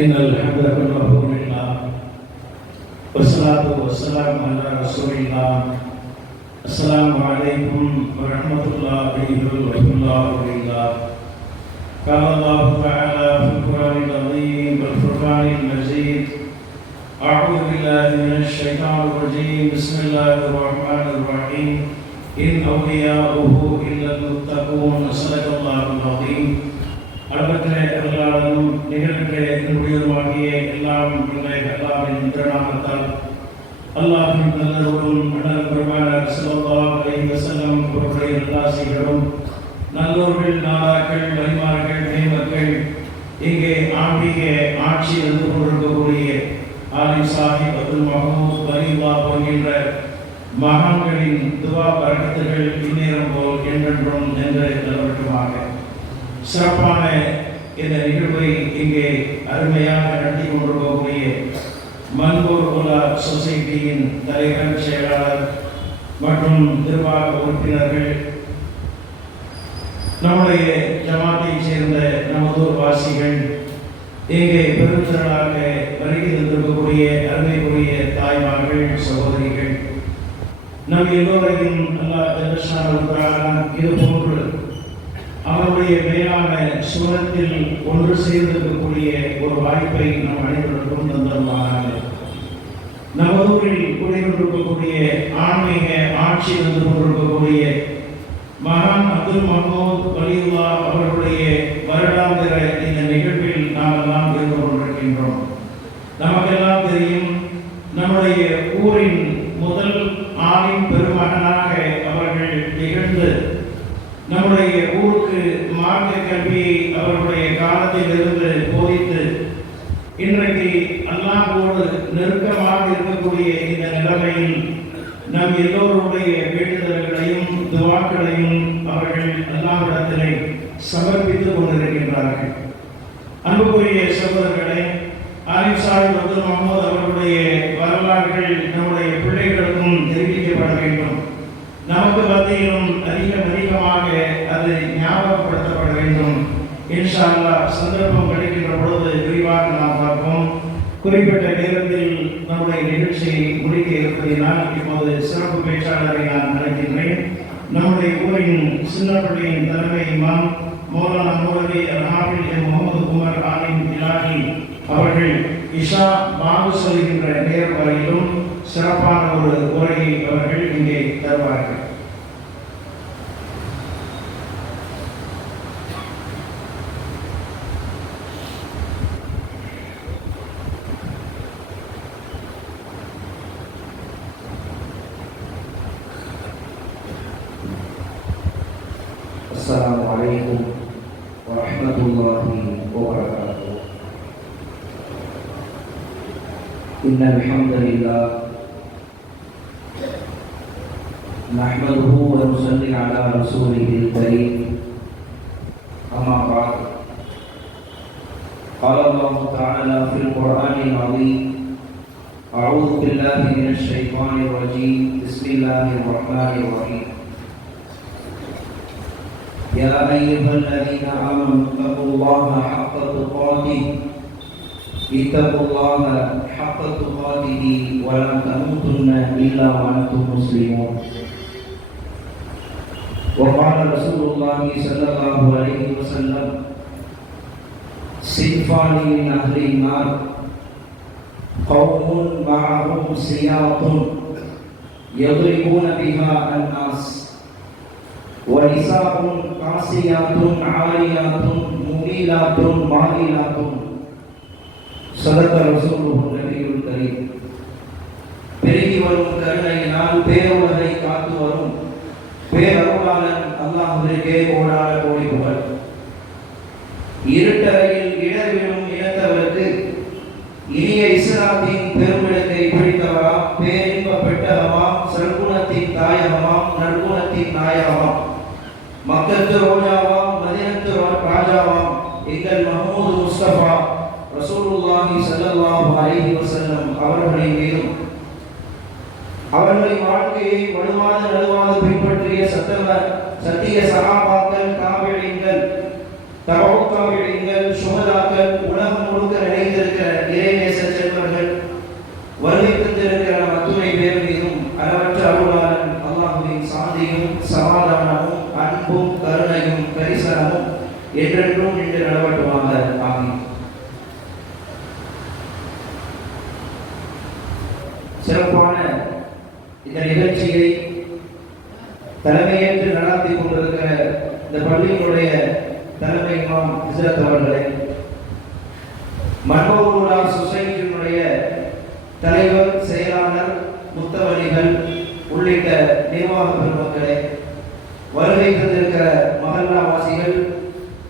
إن الحمد لله والصلاة والسلام على رسول الله. السلام عليكم ورحمة الله وبركاته. قال الله تعالى في القرآن العظيم والفرقان المجيد: أعوذ بالله من الشيطان الرجيم. بسم الله الرحمن الرحيم. إن أولياؤه إلا المتقون. صدق الله العظيم. அளவற்ற அருளாளரும் நிகழ்கின்ற என்னுடையதுமாகிய எல்லாம் அல்லாஹ்வின் திருநாமத்தால் அல்லாஹ்வின் நல்லருளும் அண்ணல் பெருமானார் ஸல்லல்லாஹு அலைஹி வஸல்லம் அவர்களுடைய நல்லாசிகளும் நல்லோர்கள் நாதாக்கள் வலிமார்கள் மேமக்கள் இங்கே ஆன்மீக ஆட்சி இருந்து கொண்டிருக்கக்கூடிய ஆலிம் சாஹிப் அப்துல் மஹமூத் வலியுல்லாஹ் போகின்ற மகான்களின் துவா பரக்கத்துகள் இந்நேரம் போல் என்றென்றும் நின்று நிலவட்டுமாக. சிறப்பான இந்த நிகழ்வை இங்கே அருமையாக நடத்தி கொண்டிருக்கக்கூடிய மன்பூர் உலா சொசைட்டியின் தலைவர், செயலாளர் மற்றும் நிர்வாக உறுப்பினர்கள், நம்முடைய ஜமாத்தை சேர்ந்த நமதூர் வாசிகள், இங்கே பெருந்திரளாக வருகை தந்திருக்கக்கூடிய அருமைக்குரிய தாய்மார்கள், சகோதரிகள், நம் எல்லோரையும் அல்லாஹ் ஜல்லஷானஹு இது போன்று அவருடைய மேலான சுவனத்தில் ஒன்று சேர்ந்திருக்கக்கூடிய ஒரு வாய்ப்பை நம் அனைவருக்கும் தந்தருவாங்க. நமதூரில் குடியிருக்கக்கூடிய ஆன்மீக ஆட்சி வந்து கொண்டிருக்கக்கூடிய மகான் அப்துல் மஹமூத் வலியுல்லாஹ் அவர்களுடைய வருடாந்திர இந்த நிகழ்வில் நாம் எல்லாம் இருந்து கொண்டிருக்கின்றோம். நமக்கெல்லாம் தெரியும், நம்முடைய ஊரின் முதல் ஆலிம் பெருமகனாக அவர்கள் திகழ்ந்து நம்முடைய ஊருக்கு மார்க்க கல்வியை அவர்களுடைய காலத்தில் இருந்து போதித்து இன்றைக்கு அல்லாஹ்வோடு நெருக்கமாக இருக்கக்கூடிய இந்த நிலைமையில் நம் எல்லோருடைய வேண்டுதல்களையும் துவாக்களையும் அவர்கள் அல்லாஹ்விடத்திலே சமர்ப்பித்துக் கொண்டிருக்கின்றார்கள். அன்புக்குரிய சகோதரர்களே, ஆலிம் சாஹிப் அப்துல் மஹமூத் அவர்களுடைய வரலாறுகள் நம்முடைய பிள்ளைகளுக்கும் தெரிவிக்கப்பட வேண்டும். நமக்கு மத்தியிலும் அதிகமாக அது ஞாபகப்படுத்தப்பட வேண்டும். இன்ஷா அல்லாஹ் சந்தர்ப்பம் கிடைக்கின்ற பொழுது விரிவாக நாம் பார்ப்போம். குறிப்பிட்ட நேரத்தில் நம்முடைய நிகழ்ச்சியை முடிக்க இருப்பதினால் இப்போது சிறப்பு பேச்சாளரை நான் அழைக்கின்றேன். நம்முடைய ஊரின் சின்னப்பள்ளியின் தலைமை இமாம் மௌலானா மௌலவி அல்-ஹாஃபிஸ் முகமது உமர் ஆலிம் இலாஹி அவர்கள் இஷா பாங்கு சொல்கின்ற நேரம் வரையிலும் சிறப்பான ஒரு உரையை அவர்கள் இங்கே தருவார்கள். السلام عليكم ورحمة الله وبركاته. إن الحمد لله نحمده ونصلي على رسوله الكريم. أما بعد، قال الله تعالى في القرآن العظيم: أعوذ بالله من الشيطان الرجيم. بسم الله الرحمن الرحيم. يا أيها الذين آمنوا اتقوا الله حق تقاته اتقوا الله حق تقاته ولا تموتن إلا وأنتم مسلمون. وقال رسول الله صلى الله عليه وسلم: صنفان من أهل النار قوم معهم سياط يضربون بها الناس ونساء قاسيات عاريات مميلات مائلات. صدق رسوله النبي الكريم. பெருகி வரும் கருணையினால் பேருலகை காத்து வரும் பேரருளாளன் அல்லாஹ்விற்கே கோடான கோடி புகழ். இருட்டறையில் இடர்விடும் இனத்தவருக்கு இனிய இஸ்லாத்தின் பெருமிடத்தை பிடித்தவராம், பேரின்ப பெட்டகமாம், சற்குணத்தின் தாயகமாம், நற்குணத்தின் நாயகமாம், மக்கத்து ரோஜாவாம், மதினத்து ராஜாவாம் எங்கள் மஹமூது முஸ்தபா ரசூலுல்லாஹி ஸல்லல்லாஹு அலைஹி வஸல்லம் அவர்களின் மீதும் அவர்களின் வாழ்க்கையை வலுவாத நடுவாத பின்பற்றிய சத்திய சஹாபாக்கள், தாபிஈன்கள், தபவு தாபிஈன்கள், சுஹதாக்கள், உலகம் முழுக்க முழுக்க நிறைந்திருக்கிற இறைநேச செல்வர்கள், வருகை தந்திருக்கிற நம் அத்துணை பேர் மீதும் அளவற்ற அருளாளன் அல்லாஹ்வின் சாந்தியும் சமாதானமும் அன்பும் கருணையும் கரிசனமும் என்றென்றும் நின்று நடவட்டுமாக. ஆமீன். சிறப்பான இந்த நிகழ்ச்சியை தலைமையேற்று நடத்தி கொண்டிருக்கிற இந்த பள்ளியினுடைய தலைமை இமாம் ஹிஸ்ரத் அவர்களே, மர்மவுல்லா சொசைட்டியினுடைய தலைவர், செயலாளர், முத்தவழிகள் உள்ளிட்ட நிர்வாக பெருமக்களே, வருகை தந்திருக்கிற மகல்லாவாசிகள்,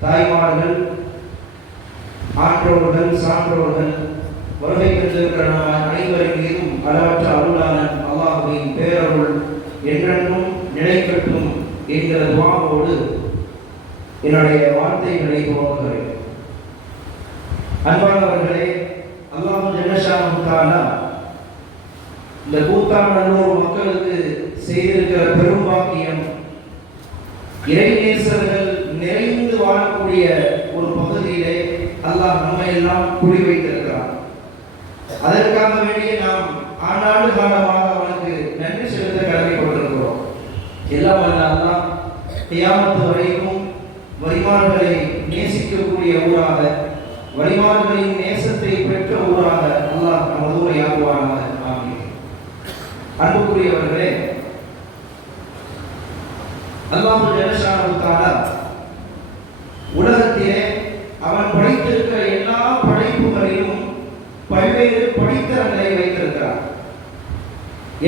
தாய்மார்கள், ஆன்றோர்கள், சான்றோர்கள், வருகை தந்திருக்கிற அனைவரின் மீதும் அளவற்ற அருளாளன் அல்லாஹ்வின் பேரருள் என்றென்றும் நிலைக்கட்டும் என்கிற துஆவோடு என்னுடைய வார்த்தைகளை துவங்குகிறேன். அன்பானவர்களே, அல்லாஹ் ஜல்லஷானஹு தஆலா இந்த கூத்தாநல்லூர் மக்களுக்கு செய்திருக்கிற பெரும் பாக்கியம், இறைநேசர்கள் நிறைந்து வாழக்கூடிய ஒரு பகுதியிலே அல்லாஹ் நம்மை எல்லாம் குடி வைத்திருக்கிறார். அதற்காக வேண்டிய நாம் ஆண்டாண்டு காலமாக அவனுக்கு நன்றி செலுத்த கடமைப்பட்டிருக்கிறோம். எல்லாம் வல்ல அல்லாஹ் கியாமத் வரைக்கும் வலிமார்களை நேசிக்கக்கூடிய ஊராக, வலிமார்களின் நேசத்தை பெற்ற ஊராக அல்லாஹ் நமது ஊரை ஆக்குவானாக. ஆமீன். அன்புக்குரியவர்களே, அல்லாஹ் ஜல்லஷானஹு தஆலா உலகத்திலே அவன் படைத்திருக்கிற எல்லா படைப்புகளிலும் பல்வேறு படித்தரங்களை வைத்திருக்கிறார்.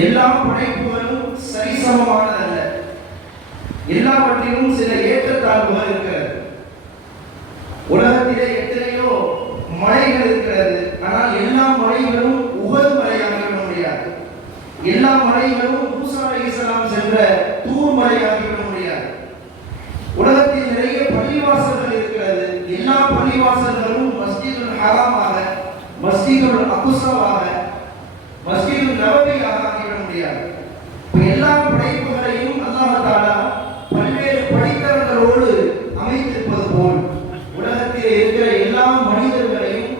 எல்லா படைப்புகளும் சரிசமமானதல்ல, எல்லாவற்றிலும் சில ஏற்றத்தாழ்வுகள் இருக்கிறது. உலகத்திலே எத்தனையோ மலைகள் இருக்கிறது, ஆனால் எல்லா மலைகளும் உகது மலையாகிவிட முடியாது. எல்லா மலைகளும் மூசா அலைஹிஸ்ஸலாம் சென்ற தூர் மலையாகிவிட முடியாது. உலகத்தில் நிறைய பள்ளிவாசல்கள் இருக்கிறது, எல்லா பள்ளிவாசல்களும் மஸ்ஜிதுல் ஹராமாக, மஸ்ஜிதுல் அக்ஸாவாக, மஸ்ஜிதுல் நபவியாக ஆகிவிட முடியாது. எல்லா படைப்புகளையும் அல்லாஹ் தஆலா பல்வேறு படித்தரங்களோடு அமைத்திருப்பது போல் உலகத்திலே இருக்கிற எல்லா மனிதர்களையும்,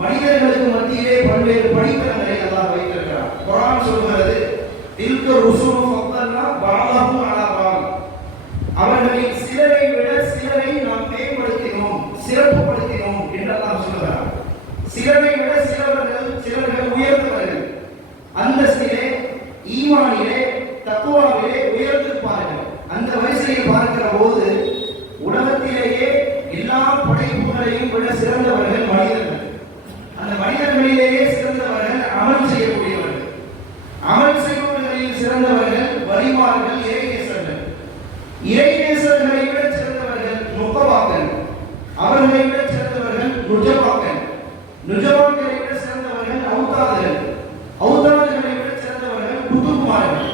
மனிதர்களுக்கு மத்தியிலே பல்வேறு படித்தரங்களை அல்லாஹ் வைத்திருக்கிறார். குர்ஆன் சொல்கிறது, தில்க ருசுலு ஃபத்தல்னா பஅதஹும் அலா பஅத், அவர்களில் சிலரை விட சிலரை நாம் மேம்படுத்தினோம், சிறப்புப்படுத்தினோம் என்று அல்லாஹ் சொல்கிறார். சிலரை விட சிலர்கள் உயர்ந்தவர்கள், அந்தஸ்திலே, ஈமானிலே, தக்வாவிலே உயர்ந்திருப்பார்கள். அந்த வரிசையில் பார்க்கிற போது உலகத்திலேயே எல்லா படைப்புகளையும் விட சிறந்தவர்கள் மனிதர்கள். அந்த மனிதர்களிலேயே சிறந்தவர்கள் அமல் செய்யக்கூடியவர்கள். அமல் செய்பவர்களில் சிறந்தவர்கள் வலிமார்கள், இறைநேசர்கள். இறைநேசர்களை விட சிறந்தவர்கள் நுகவாக்கள், அவர்களை விட சிறந்தவர்கள் நுஜவாக்கள், நுஜவாக்களை விட சிறந்தவர்கள் அவுதாதுகள், அவுதாதுகளை விட சிறந்தவர்கள் குத்துப்மார்கள்,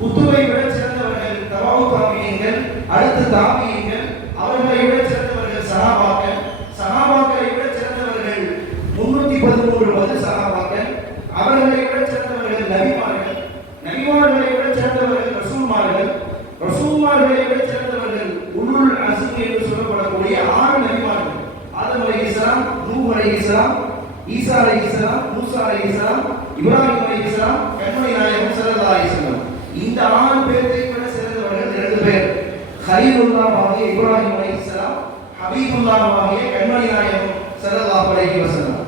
குத்துவை விட சிறந்தவர்கள் தபாவு தாபியீன்கள், அடுத்து தாபியீன்கள், அவர்களை விட சிறந்தவர்கள் சஹாபாக்கள், சஹாபாக்களை விட சிறந்தவர்கள் 313 சஹாபாக்கள், அவர்களை விட சிறந்தவர்கள் நபிமார்கள், நபிமார்களை விட சிறந்தவர்கள் ரசூல்மார்கள், ரசூல்மார்களை விட சிறந்தவர்கள் உலுல் அஸ்ம் என்று சொல்லப்படக்கூடிய 6 நபிமார்கள். ஆதம் அலைஹிஸ்ஸலாம், நூஹ் அலைஹிஸ்ஸலாம், ஈசா அலைஹிஸ்ஸலாம், மூசா அலைஹிஸ்ஸலாம், இப்ராஹிம் அலைஹிஸ்ஸலாம், கண்மணி நாயகம் ஸல்லல்லாஹு அலைஹி வஸல்லம். இந்த 6 பேரை விட சிறந்தவர்கள் 2 பேர், கலீலுல்லாஹ் இப்ராஹிம் அலைஹிஸ்ஸலாம், ஹபீபுல்லாஹ் கண்மணி நாயகம் ஸல்லல்லாஹு அலைஹி வஸல்லம்.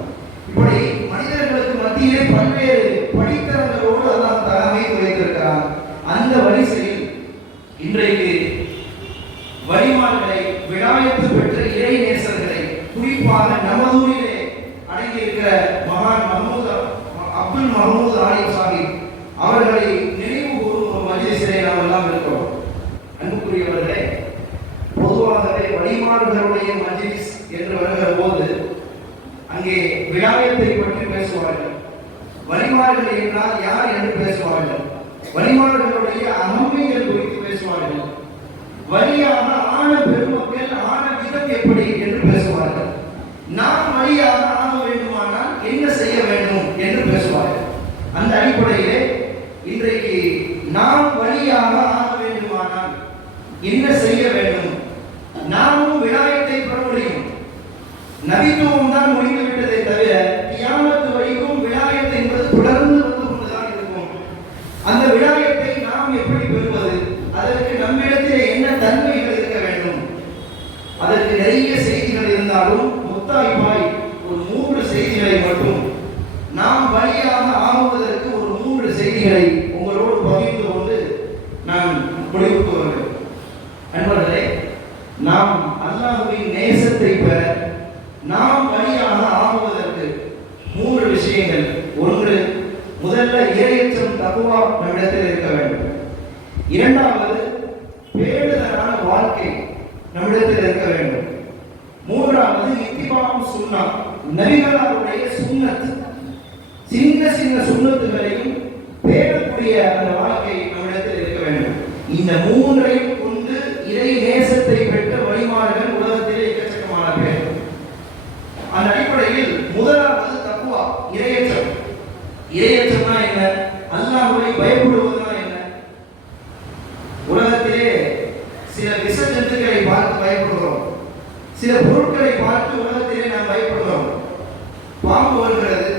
இப்படி மனிதர்களுக்கு மத்தியிலே பல்வேறு படித்தரங்களோடு அல்லாஹ் தஆலா வைத்திருக்கிறார். அந்த வரிசையில் இன்றைக்கு வலிமார்களை, விலாயத்து பெற்ற இறைநேசர்களை, குறிப்பாக நமதூரிலே அடங்கியிருக்கிற மகான் அப்துல் மஹமூத் ஆலிம் சாஹிப் அவர்களை நினைவு கூறும் ஒரு மஜ்லிஸிலே நாம் எல்லாம் இருக்கிறோம். அன்புக்குரியவர்களே, பொதுவாகவே வலிமார்களுடைய மஜ்லிஸ் என்று வருகிற போது அங்கே விலாயத்தை பற்றி பேசுவார்கள். வலிமார்கள் என்றால் யார் என்று பேசுவார்கள். வலிமார்களுடைய அகமைகள் குறித்து பேசுவார்கள். வலியாக ஆன பெருமக்கள் ஆன விதம் எப்படி என்று பேசுவார்கள். நாம் வலியாக ஆக வேண்டுமானால் என்ன செய்ய வேண்டும் என்று பேசுவார்கள். அந்த அடிப்படையிலே இன்றைக்கு நாம் வலியாக ஆக வேண்டுமானால் என்ன செய்ய வேண்டும்? நாமும் விலாயத்தை பெற முடியும். நபித்துவம் தான் முடிந்து விட்டது நாம் பலியாக ஆகுவதற்கு 3 விஷயங்கள். ஒன்று, முதல்ல இறையச்சம் தக்வா நம்மிடத்தில் இருக்க வேண்டும். இரண்டாவது, பேணுதலான வாழ்க்கை நம்மிடத்தில் இருக்க வேண்டும். மூன்றாவது, இத்திபாஉ சுன்னா, நபிகளாருடைய சுன்னத், சின்ன சின்ன சுன்னத்துகளையும் பேணக்கூடிய அந்த வாழ்க்கை நம்மிடத்தில் இருக்க வேண்டும். இந்த மூன்றையும் கொண்டு இறை நேசத்தை பெற்ற வழிமாறுகள் உலகத்திலே எக்கச்சக்கமான பேர். அந்த அடிப்படையில் முதலாவது தக்வா, இறையச்சம். இறையச்சம்னா என்ன? அல்லாஹ்வை பயப்படுவதுனா என்ன? உலகத்திலே சில விஷ ஜந்துக்களை பார்த்து பயப்படுகிறோம், சில பொருட்களை பார்த்து உலகத்திலே நாம் பயப்படுகிறோம். பாம்பு வருகிறது,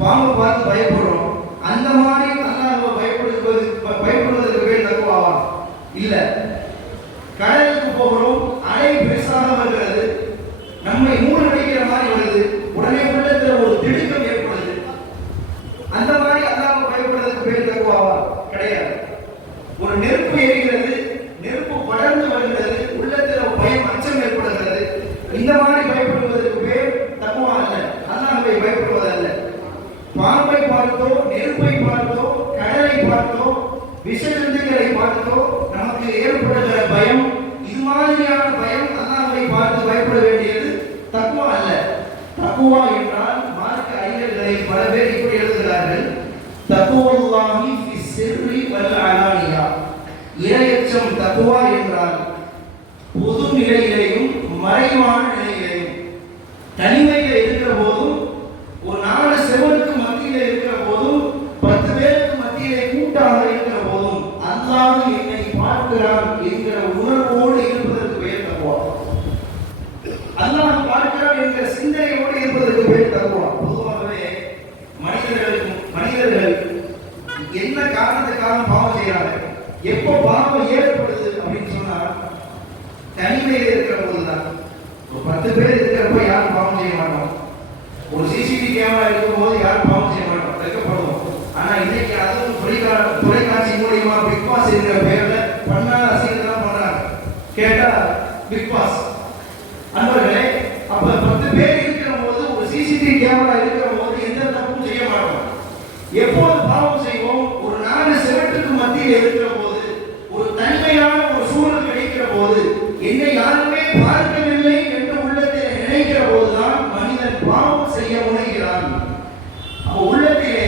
பாம்பு பார்த்து பயப்படுறோம். அந்த மாதிரி அல்லாஹ்வை பயப்படுவதற்கு பேர் தக்வாவா? இல்ல. கடலுக்கு போகிறோம், அலை பெருசாக வருகிறது, நம்மை மூழ்கடிக்கிற மாதிரி வருது, உடனே உள்ளத்தில் ஒரு திடுக்கம் ஏற்படுது. அந்த மாதிரி அல்லாஹ்வை பயப்படுவதற்கு பேர் தக்வாவா? கிடையாது. ஒரு நெருப்பு எரிகிறது, நெருப்பு படர்ந்து வருகிறது, உள்ளத்தில் பயம், அச்சம் ஏற்படுகிறது. இந்த மாதிரி பயப்படுவதற்கு பேர் தக்வா அல்ல, அல்லாஹ்வை பயப்படுவது அல்ல. பாம்பை பார்த்தோ, நெருப்பை பார்த்தோ, கடலை பார்த்தோ, விஷ ஜந்துக்களை பார்த்தோ நமக்கு ஏற்படுகிற பயம், இது மாதிரியான பயம் அல்லாஹ்வை பார்த்து பயப்பட வேண்டியது தக்வா அல்ல. தக்வா என்றால் மார்க்க அறிஞர்களை பல பேர் இப்படி எழுதுகிறார்கள், தக்வல்லாஹி ஃபி சிர்ரி வல் அலானியா. இறையச்சம் தக்வா என்றால் பொது நிலையிலேயும் மறைவான நிலையிலேயும், தனிமையில் இருக்கிற போதும், ஒரு 4 செவருக்கு மத்தியில் இருக்கிற போதும், 10 பேருக்கு மத்தியிலே கூட்டாக இருக்கிற போதும், அல்லாஹ் என்னை பார்க்கிறான் என்கிற உணர்வோடு இருப்பதற்கு பேர் தக்வா. அல்லாஹ் பார்க்கிறான் என்கிற சிந்தனையோடு இருப்பதற்கு பேர் தக்வா. பொதுவாகவே மனிதர்கள் என்ன காரணத்துக்காக பாவம் செய்யறாங்க, எப்போ பாவம் ஏற்படுது அப்படின்னு சொன்னா தனிமையில் இருக்கிற போதுதான். ஒரு 10 பேர் இருக்கிறப்ப யாரும் பாவம் செய்ய மாட்டோம், ஒரு சிசிடிவி கேமரா இருக்கும் போது யாரும் பாவம் செய்ய மாட்டோம், தடுக்கப்படுவோம். ஆனா இன்னைக்கு அதுவும் தொலைக்காட்சி மூலியமா பிக் பாஸ் என்கிற பெயர்ல பண்ணாத அசிங்கத்தான் பண்றாங்க. கேட்டா பிக் பாஸ். அன்பர்களே, அப்ப 10 பேர் இருக்கிற போது, ஒரு சிசிடிவி கேமரா இருக்கிற போது எந்த தப்பும் செய்ய மாட்டோம். எப்போது பாவம் செய்வோம்? ஒரு 4 செவற்றுக்கு மத்தியில் இருக்கிற போது, ஒரு தனிமையான ஒரு சூழல் கிடைக்கிற போது, என்னை யாருமே பார்க்கவில்லை என்று உள்ளத்தில் நினைக்கிற போதுதான் மனிதன் பாவம் செய்ய முனைகிறான். அப்போ உள்ளத்திலே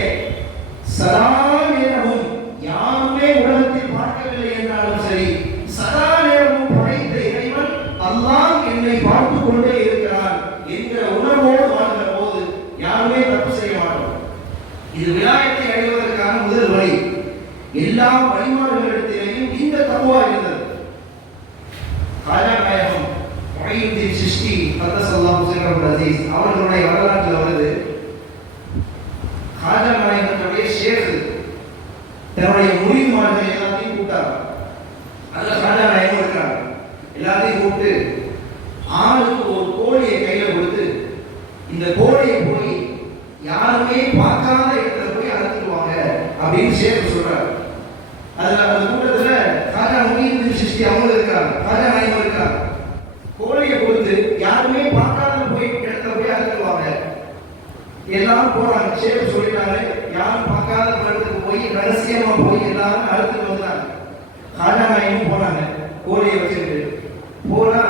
சதா நேரமும், யாருமே உலகத்தில் பார்க்கவில்லை என்றாலும் சரி, சதா நேரமும் படைத்த இறைவன் அல்லாஹ் என்னை பார்த்து கொண்டே இருக்கிறான் என்கிற உணர்வோடு வாழ்கிற போது யாருமே தப்பு செய்ய மாட்டோம். இது விலாயத்தை அடைவதற்கான முதல் வழி. எல்லா வழிமாறுகளிடத்திலேயும் இந்த தக்வா இருந்தது. காஜாநாயகம் முஹையுத்தீன் சிஷ்டி கத்தஸல்லாஹு சிர்ரஹுல் அஸீஸ் அவர்களுடைய வரலாற்றில் வருது, காஜாநாயகத்துடைய ஷேக் தன்னுடைய முரீத்மார்கள் எல்லாத்தையும் கூட்டார். அதுல காஜாநாயகம் இருக்கிறார். எல்லாத்தையும் கூப்பிட்டு ஆளுக்கு ஒரு கோழியை கையில கொடுத்து, இந்த கோழியை போய் யாருமே பார்க்காத இடத்துல போய் அறுத்துடுவாங்க அப்படின்னு ஷேக் சொல்றாரு. அதுல அந்த கூட்டத்துல காஜா முஹையுத்தீன் சிஷ்டி அவங்க இருக்காங்க, காஜா நாயகம் இருக்காங்க. கோழியை கொடுத்து யாருமே பார்க்காத போய் இடத்துல போய் அறுத்துடுவாங்க. எல்லாரும் போறாங்க. ஷேக் சொல்லிட்டாங்க, யாரும் பார்க்காத இடத்துக்கு போய் ரகசியமா போய் எல்லாரும் அறுத்துட்டு வந்தாங்க. காஜா நாயகம் போனாங்க, கோழியை வச்சுக்கிட்டு போனா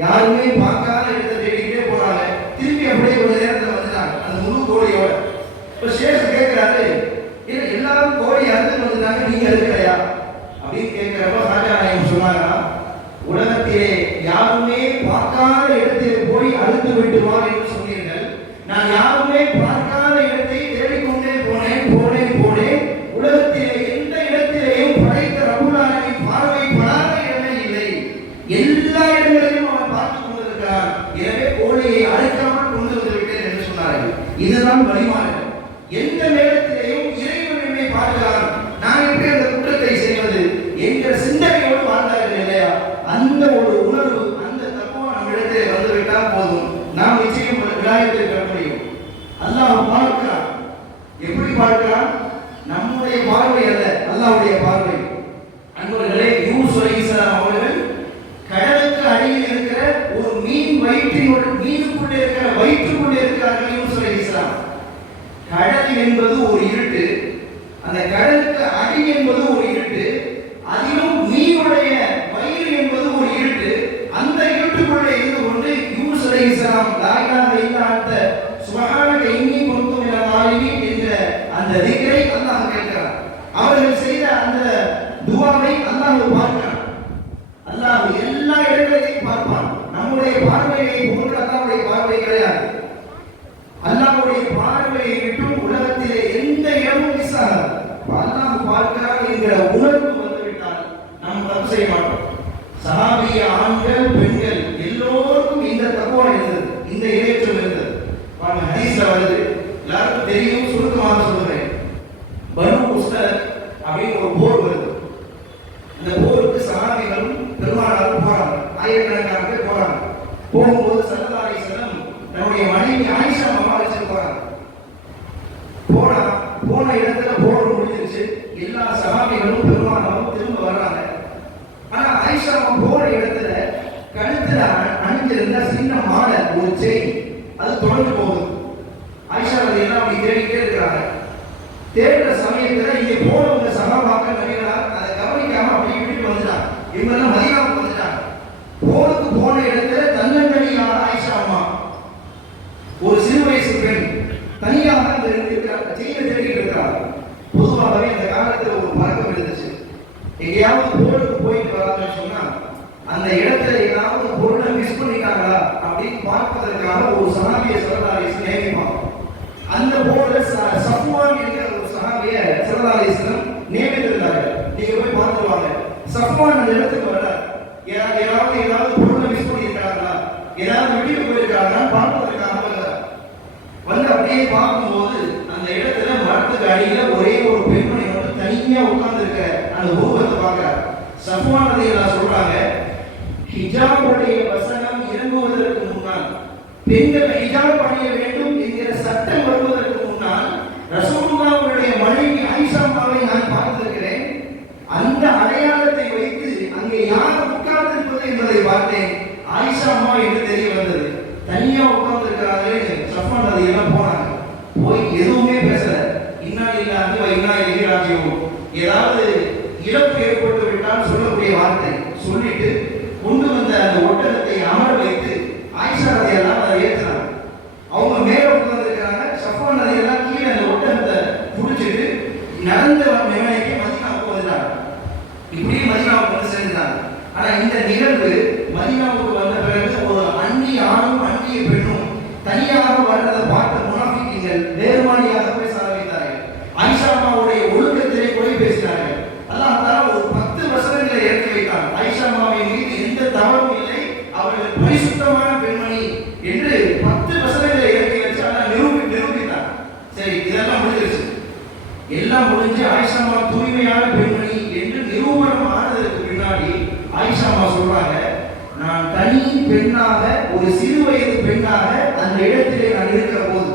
யாருமே பார்க்காத இடத்தை தேடிக்கிட்டே போறாங்க. திரும்பி அப்படியே கொஞ்ச நேரத்தில் வந்துட்டாங்க அந்த முழு கோழியோட. இப்போ ஷேக் கேட்கிறாரு, எல்லாரும் கோழி அறுத்துட்டு வந்துட்டாங்க, நீங்க அறுக்கலையா அப்படின்னு கேட்கிறப்ப காஜா நாயகம் சொன்னாங்க, உலகத்திலே யாருமே பார்க்காத இடத்தில் போய் அறுத்து விட்டுவார் என்று சொன்னீர்கள். நான் யாருமே பார்க்காத இடத்தை தேடிக்கொண்டே போனேன். உலகத்திலே எந்த இடத்திலேயும் படைத்த ரப்புல் ஆலமீன் பார்வைப்படாத இடமே இல்லை. எல்லா இடங்களிலும் அவன் பார்த்துக் கொண்டிருக்கிறான். எனவே கோழியை அறுக்காமல் கொண்டு வந்து விட்டேன் என்று சொன்னார்கள். இதுதான் வழிமாறு. எந்த நேரத்திலேயும் இறைவன் என்னை பார்க்கிறான், நான் எப்படி அந்த குற்றத்தை செய்வது என்கிற சிந்தனையோடு வாழ்ந்தார்கள் இல்லையா? அந்த ஒரு உணர்வு, அந்த தக்குவா நம்மிடத்திலே வந்துவிட்டால் போதும், நாம் நிச்சயம் விலாயத்தை பெற முடியும். அல்லாஹ் பார்க்கிறான். எப்படி பார்க்கிறான்? நம்முடைய பார்வை அல்ல, அல்லாஹ்வுடைய பார்வை. அன்பர்களே, யூனுஸ் அலைஹிஸ்ஸலாம் அவர்கள் கடலுக்கு அடியில் இருக்கிற ஒரு மீன் வயிற்றினுடைய மீனுக்குள்ளே இருக்கிற வயிற்றுக்குள்ளே இருக்கிறார்கள் யூனுஸ் அலைஹிஸ்ஸலாம். கடல் என்பது ஒரு இருட்டு, அந்த கடலுக்கு அடி என்பது ஒரு இருட்டு, அதிலும் மீனுடைய வயிறு என்பது ஒரு இருட்டு. அந்த இருட்டுக்குள்ளே இருந்து கொண்டு யூனுஸ் அலைஹிஸ்ஸலாம் லா இலாஹ இல்லா அன்த சுப்ஹானக இன்னி குன்து மினல் ஸாலிமீன் என்ற அந்த திக்ரை அல்லாஹ் கேட்கிறார். அவர்கள் செய்த அந்த துஆவை அல்லாஹ் பார்க்கிறான். அல்லாஹ் எல்லா இடங்களையும் பார்ப்பான். நம்முடைய பார்வையை போன்று அல்லாஹ்வுடைய பார்வை கிடையாது. அல்லாஹ்வுடைய பார்வையை விட்டு உலகத்திலே எந்த இடமும் மிஸ் ஆகாது. அல்லாஹ் பார்க்கிறான் என்கிற உணர்வு வந்துவிட்டால் நாம் தப்பு செய்ய மாட்டோம். சஹாபிய ஆண்கள் பெண்கள் எல்லோருக்கும் இந்த தக்குவா இருந்தது, இந்த இறையச்சம் இருந்தது. பாருங்க, ஹதீஸ்ல வருது, எல்லாருக்கும் தெரியும், சுருக்கமாக சொல்றேன். பனு முஸ்தலக் அப்படின்னு ஒரு போர் வருது. அந்த போருக்கு சஹாபிகளும் பெருமானாரும் போறாங்க, ஆயிரக்கணக்கான பேர் போறாங்க. போகும்போது ஸல்லல்லாஹு அலைஹி வஸல்லம் தன்னுடைய மனைவி ஆயிஷா அம்மா அழைச்சிட்டு போறாங்க. போன இடத்துல போர் முடிஞ்சிருச்சு. எல்லா சஹாபிகளும் பெருமானாரும் திரும்ப வர்றாங்க. ஆனா ஆயிஷா அம்மா போற இடத்துல கழுத்துல அணிஞ்சிருந்த சின்ன மாலை, ஒரு செயின், அது தொடர்ந்து போகுது. ஆயிஷா ரலியல்லாஹு அப்படி தேடிட்டே இருக்கிறாங்க. தேடுற சமயத்துல இங்க போனவங்க சஹாபாக்கள் நபிகளார் அதை கவனிக்காம அப்படி விட்டுட்டு வந்துட்டாங்க. இவங்க மதீனாவுக்கு வந்துட்டாங்க. போருக்கு போன இடத்துல தன்னந்தனியான ஆயிஷா அம்மா, ஒரு சிறு வயசு பெண், தனியாக அந்த செயினை தேடிட்டு இருக்கிறாங்க. பொதுவாகவே அந்த காலத்துல ஒரு பழக்கம் இருந்துச்சு, எங்கேயாவது போருக்கு போயிட்டு வராங்கன்னு சொன்னா அந்த இடத்துல ஏதாவது பொருளை மிஸ் பண்ணிட்டாங்களா அப்படின்னு பார்ப்பதற்காக ஒரு சஹாபியை ஸல்லல்லாஹு அலைஹி வஸல்லம் நியமிப்பாங்க. அந்த போர்ல சஃப்வான் என்கிற ஒரு சஹாபியை ஸல்லல்லாஹு அலைஹி வஸல்லம் நியமித்திருந்தாங்க. நீங்க போய் பார்த்துட்டு வாங்க. சஃப்வான் அந்த இடத்துக்கு வர்றார். ஏதாவது பொருளை மிஸ் பண்ணியிருக்காங்களா, ஏதாவது விட்டுட்டு போயிருக்காங்களா பார்ப்பதற்காக வர்றார். வந்து அப்படியே பார்க்கும்போது அந்த இடத்துல மரத்துக்கு அடியில ஒரே ஒரு பெண்மணி மட்டும் தனியா உட்கார்ந்து இருக்க அந்த உருவத்தை பார்க்கிறார். சஃப்வான் ரலியல்லாஹு சொல்றாங்க, ஹிஜாபுடைய வசனம் இறங்குவதற்கு முன்னால், பெண்கள் ஹிஜாப் அணிய வேண்டும் என்கிற சட்டம் வருவதற்கு முன்னால் ரசூலுல்லாஹ்வுடைய மனைவி ஆயிஷா அம்மாவை நான் பார்த்திருக்கிறேன். அந்த அடையாளத்தை வைத்து அங்கே யார் உட்கார்ந்து இருப்பது என்பதை பார்த்தேன். ஆயிஷா அம்மா என்று தெரிய வந்தது. தனியா உட்கார்ந்து இருக்கிறார்களே. சஃப்வான் ரலியல்லாஹு போனாங்க. போய் எதுவுமே பேசல. இன்னா லில்லாஹி வ இன்னா இலைஹி ராஜிஊன், ஏதாவது இழப்பு ஏற்பட்டு விட்டால் சொல்லக்கூடிய வார்த்தை சொல்லிட்டு கொண்டு வந்த அந்த ஒட்டகத்தை அமர வைத்து ஆயிஷா ரலியல்லாஹு அதை ஏத்துறாங்க. அவங்க மேல உட்கார்ந்து இருக்கிறாங்க. சஃப்வான் ரலியல்லாஹு கீழே அந்த ஒட்டகத்தை புடிச்சிட்டு நடந்து மதீனாவுக்கு வந்துட்டாங்க. இப்படியே மதீனாவுக்கு வந்து சேர்ந்தாங்க. ஆனா இந்த நிகழ்வு மதீனாவுக்கு வந்த பிறகு ஒரு அந்நிய ஆணும் அந்நிய பெண்ணும் தனியாக வர்றதை பார்த்த முனாஃபிக்குகள் வேறுமானியாக பேச ஆரம்பித்தார்கள். ஆயிஷா அம்மாவுடைய ஒழுக்கத்திலே குறை பேசினார்கள். அல்லாஹ் தஆலா ஒரு 10 வசனங்களை இறக்கி வைத்தார். ஆயிஷா அம்மாவின் மீது எந்த தவறும் இல்லை, அவர்கள் பரிசுத்தமான பெண்மணி என்று 10 வசனங்களை இறக்கி வச்சு அல்லாஹ் நிரூபித்தார். சரி, இதெல்லாம் முடிஞ்சிருச்சு. எல்லாம் முடிஞ்சு ஆயிஷா அம்மா தூய்மையான பெண்மணி என்று நிரூபணம் ஆனதற்கு பின்னாடி ஆயிஷா அம்மா சொல்றாங்க, நான் தனி பெண்ணாக, ஒரு சிறு வயது பெண்ணாக அந்த இடத்திலே நான் இருக்கிற போது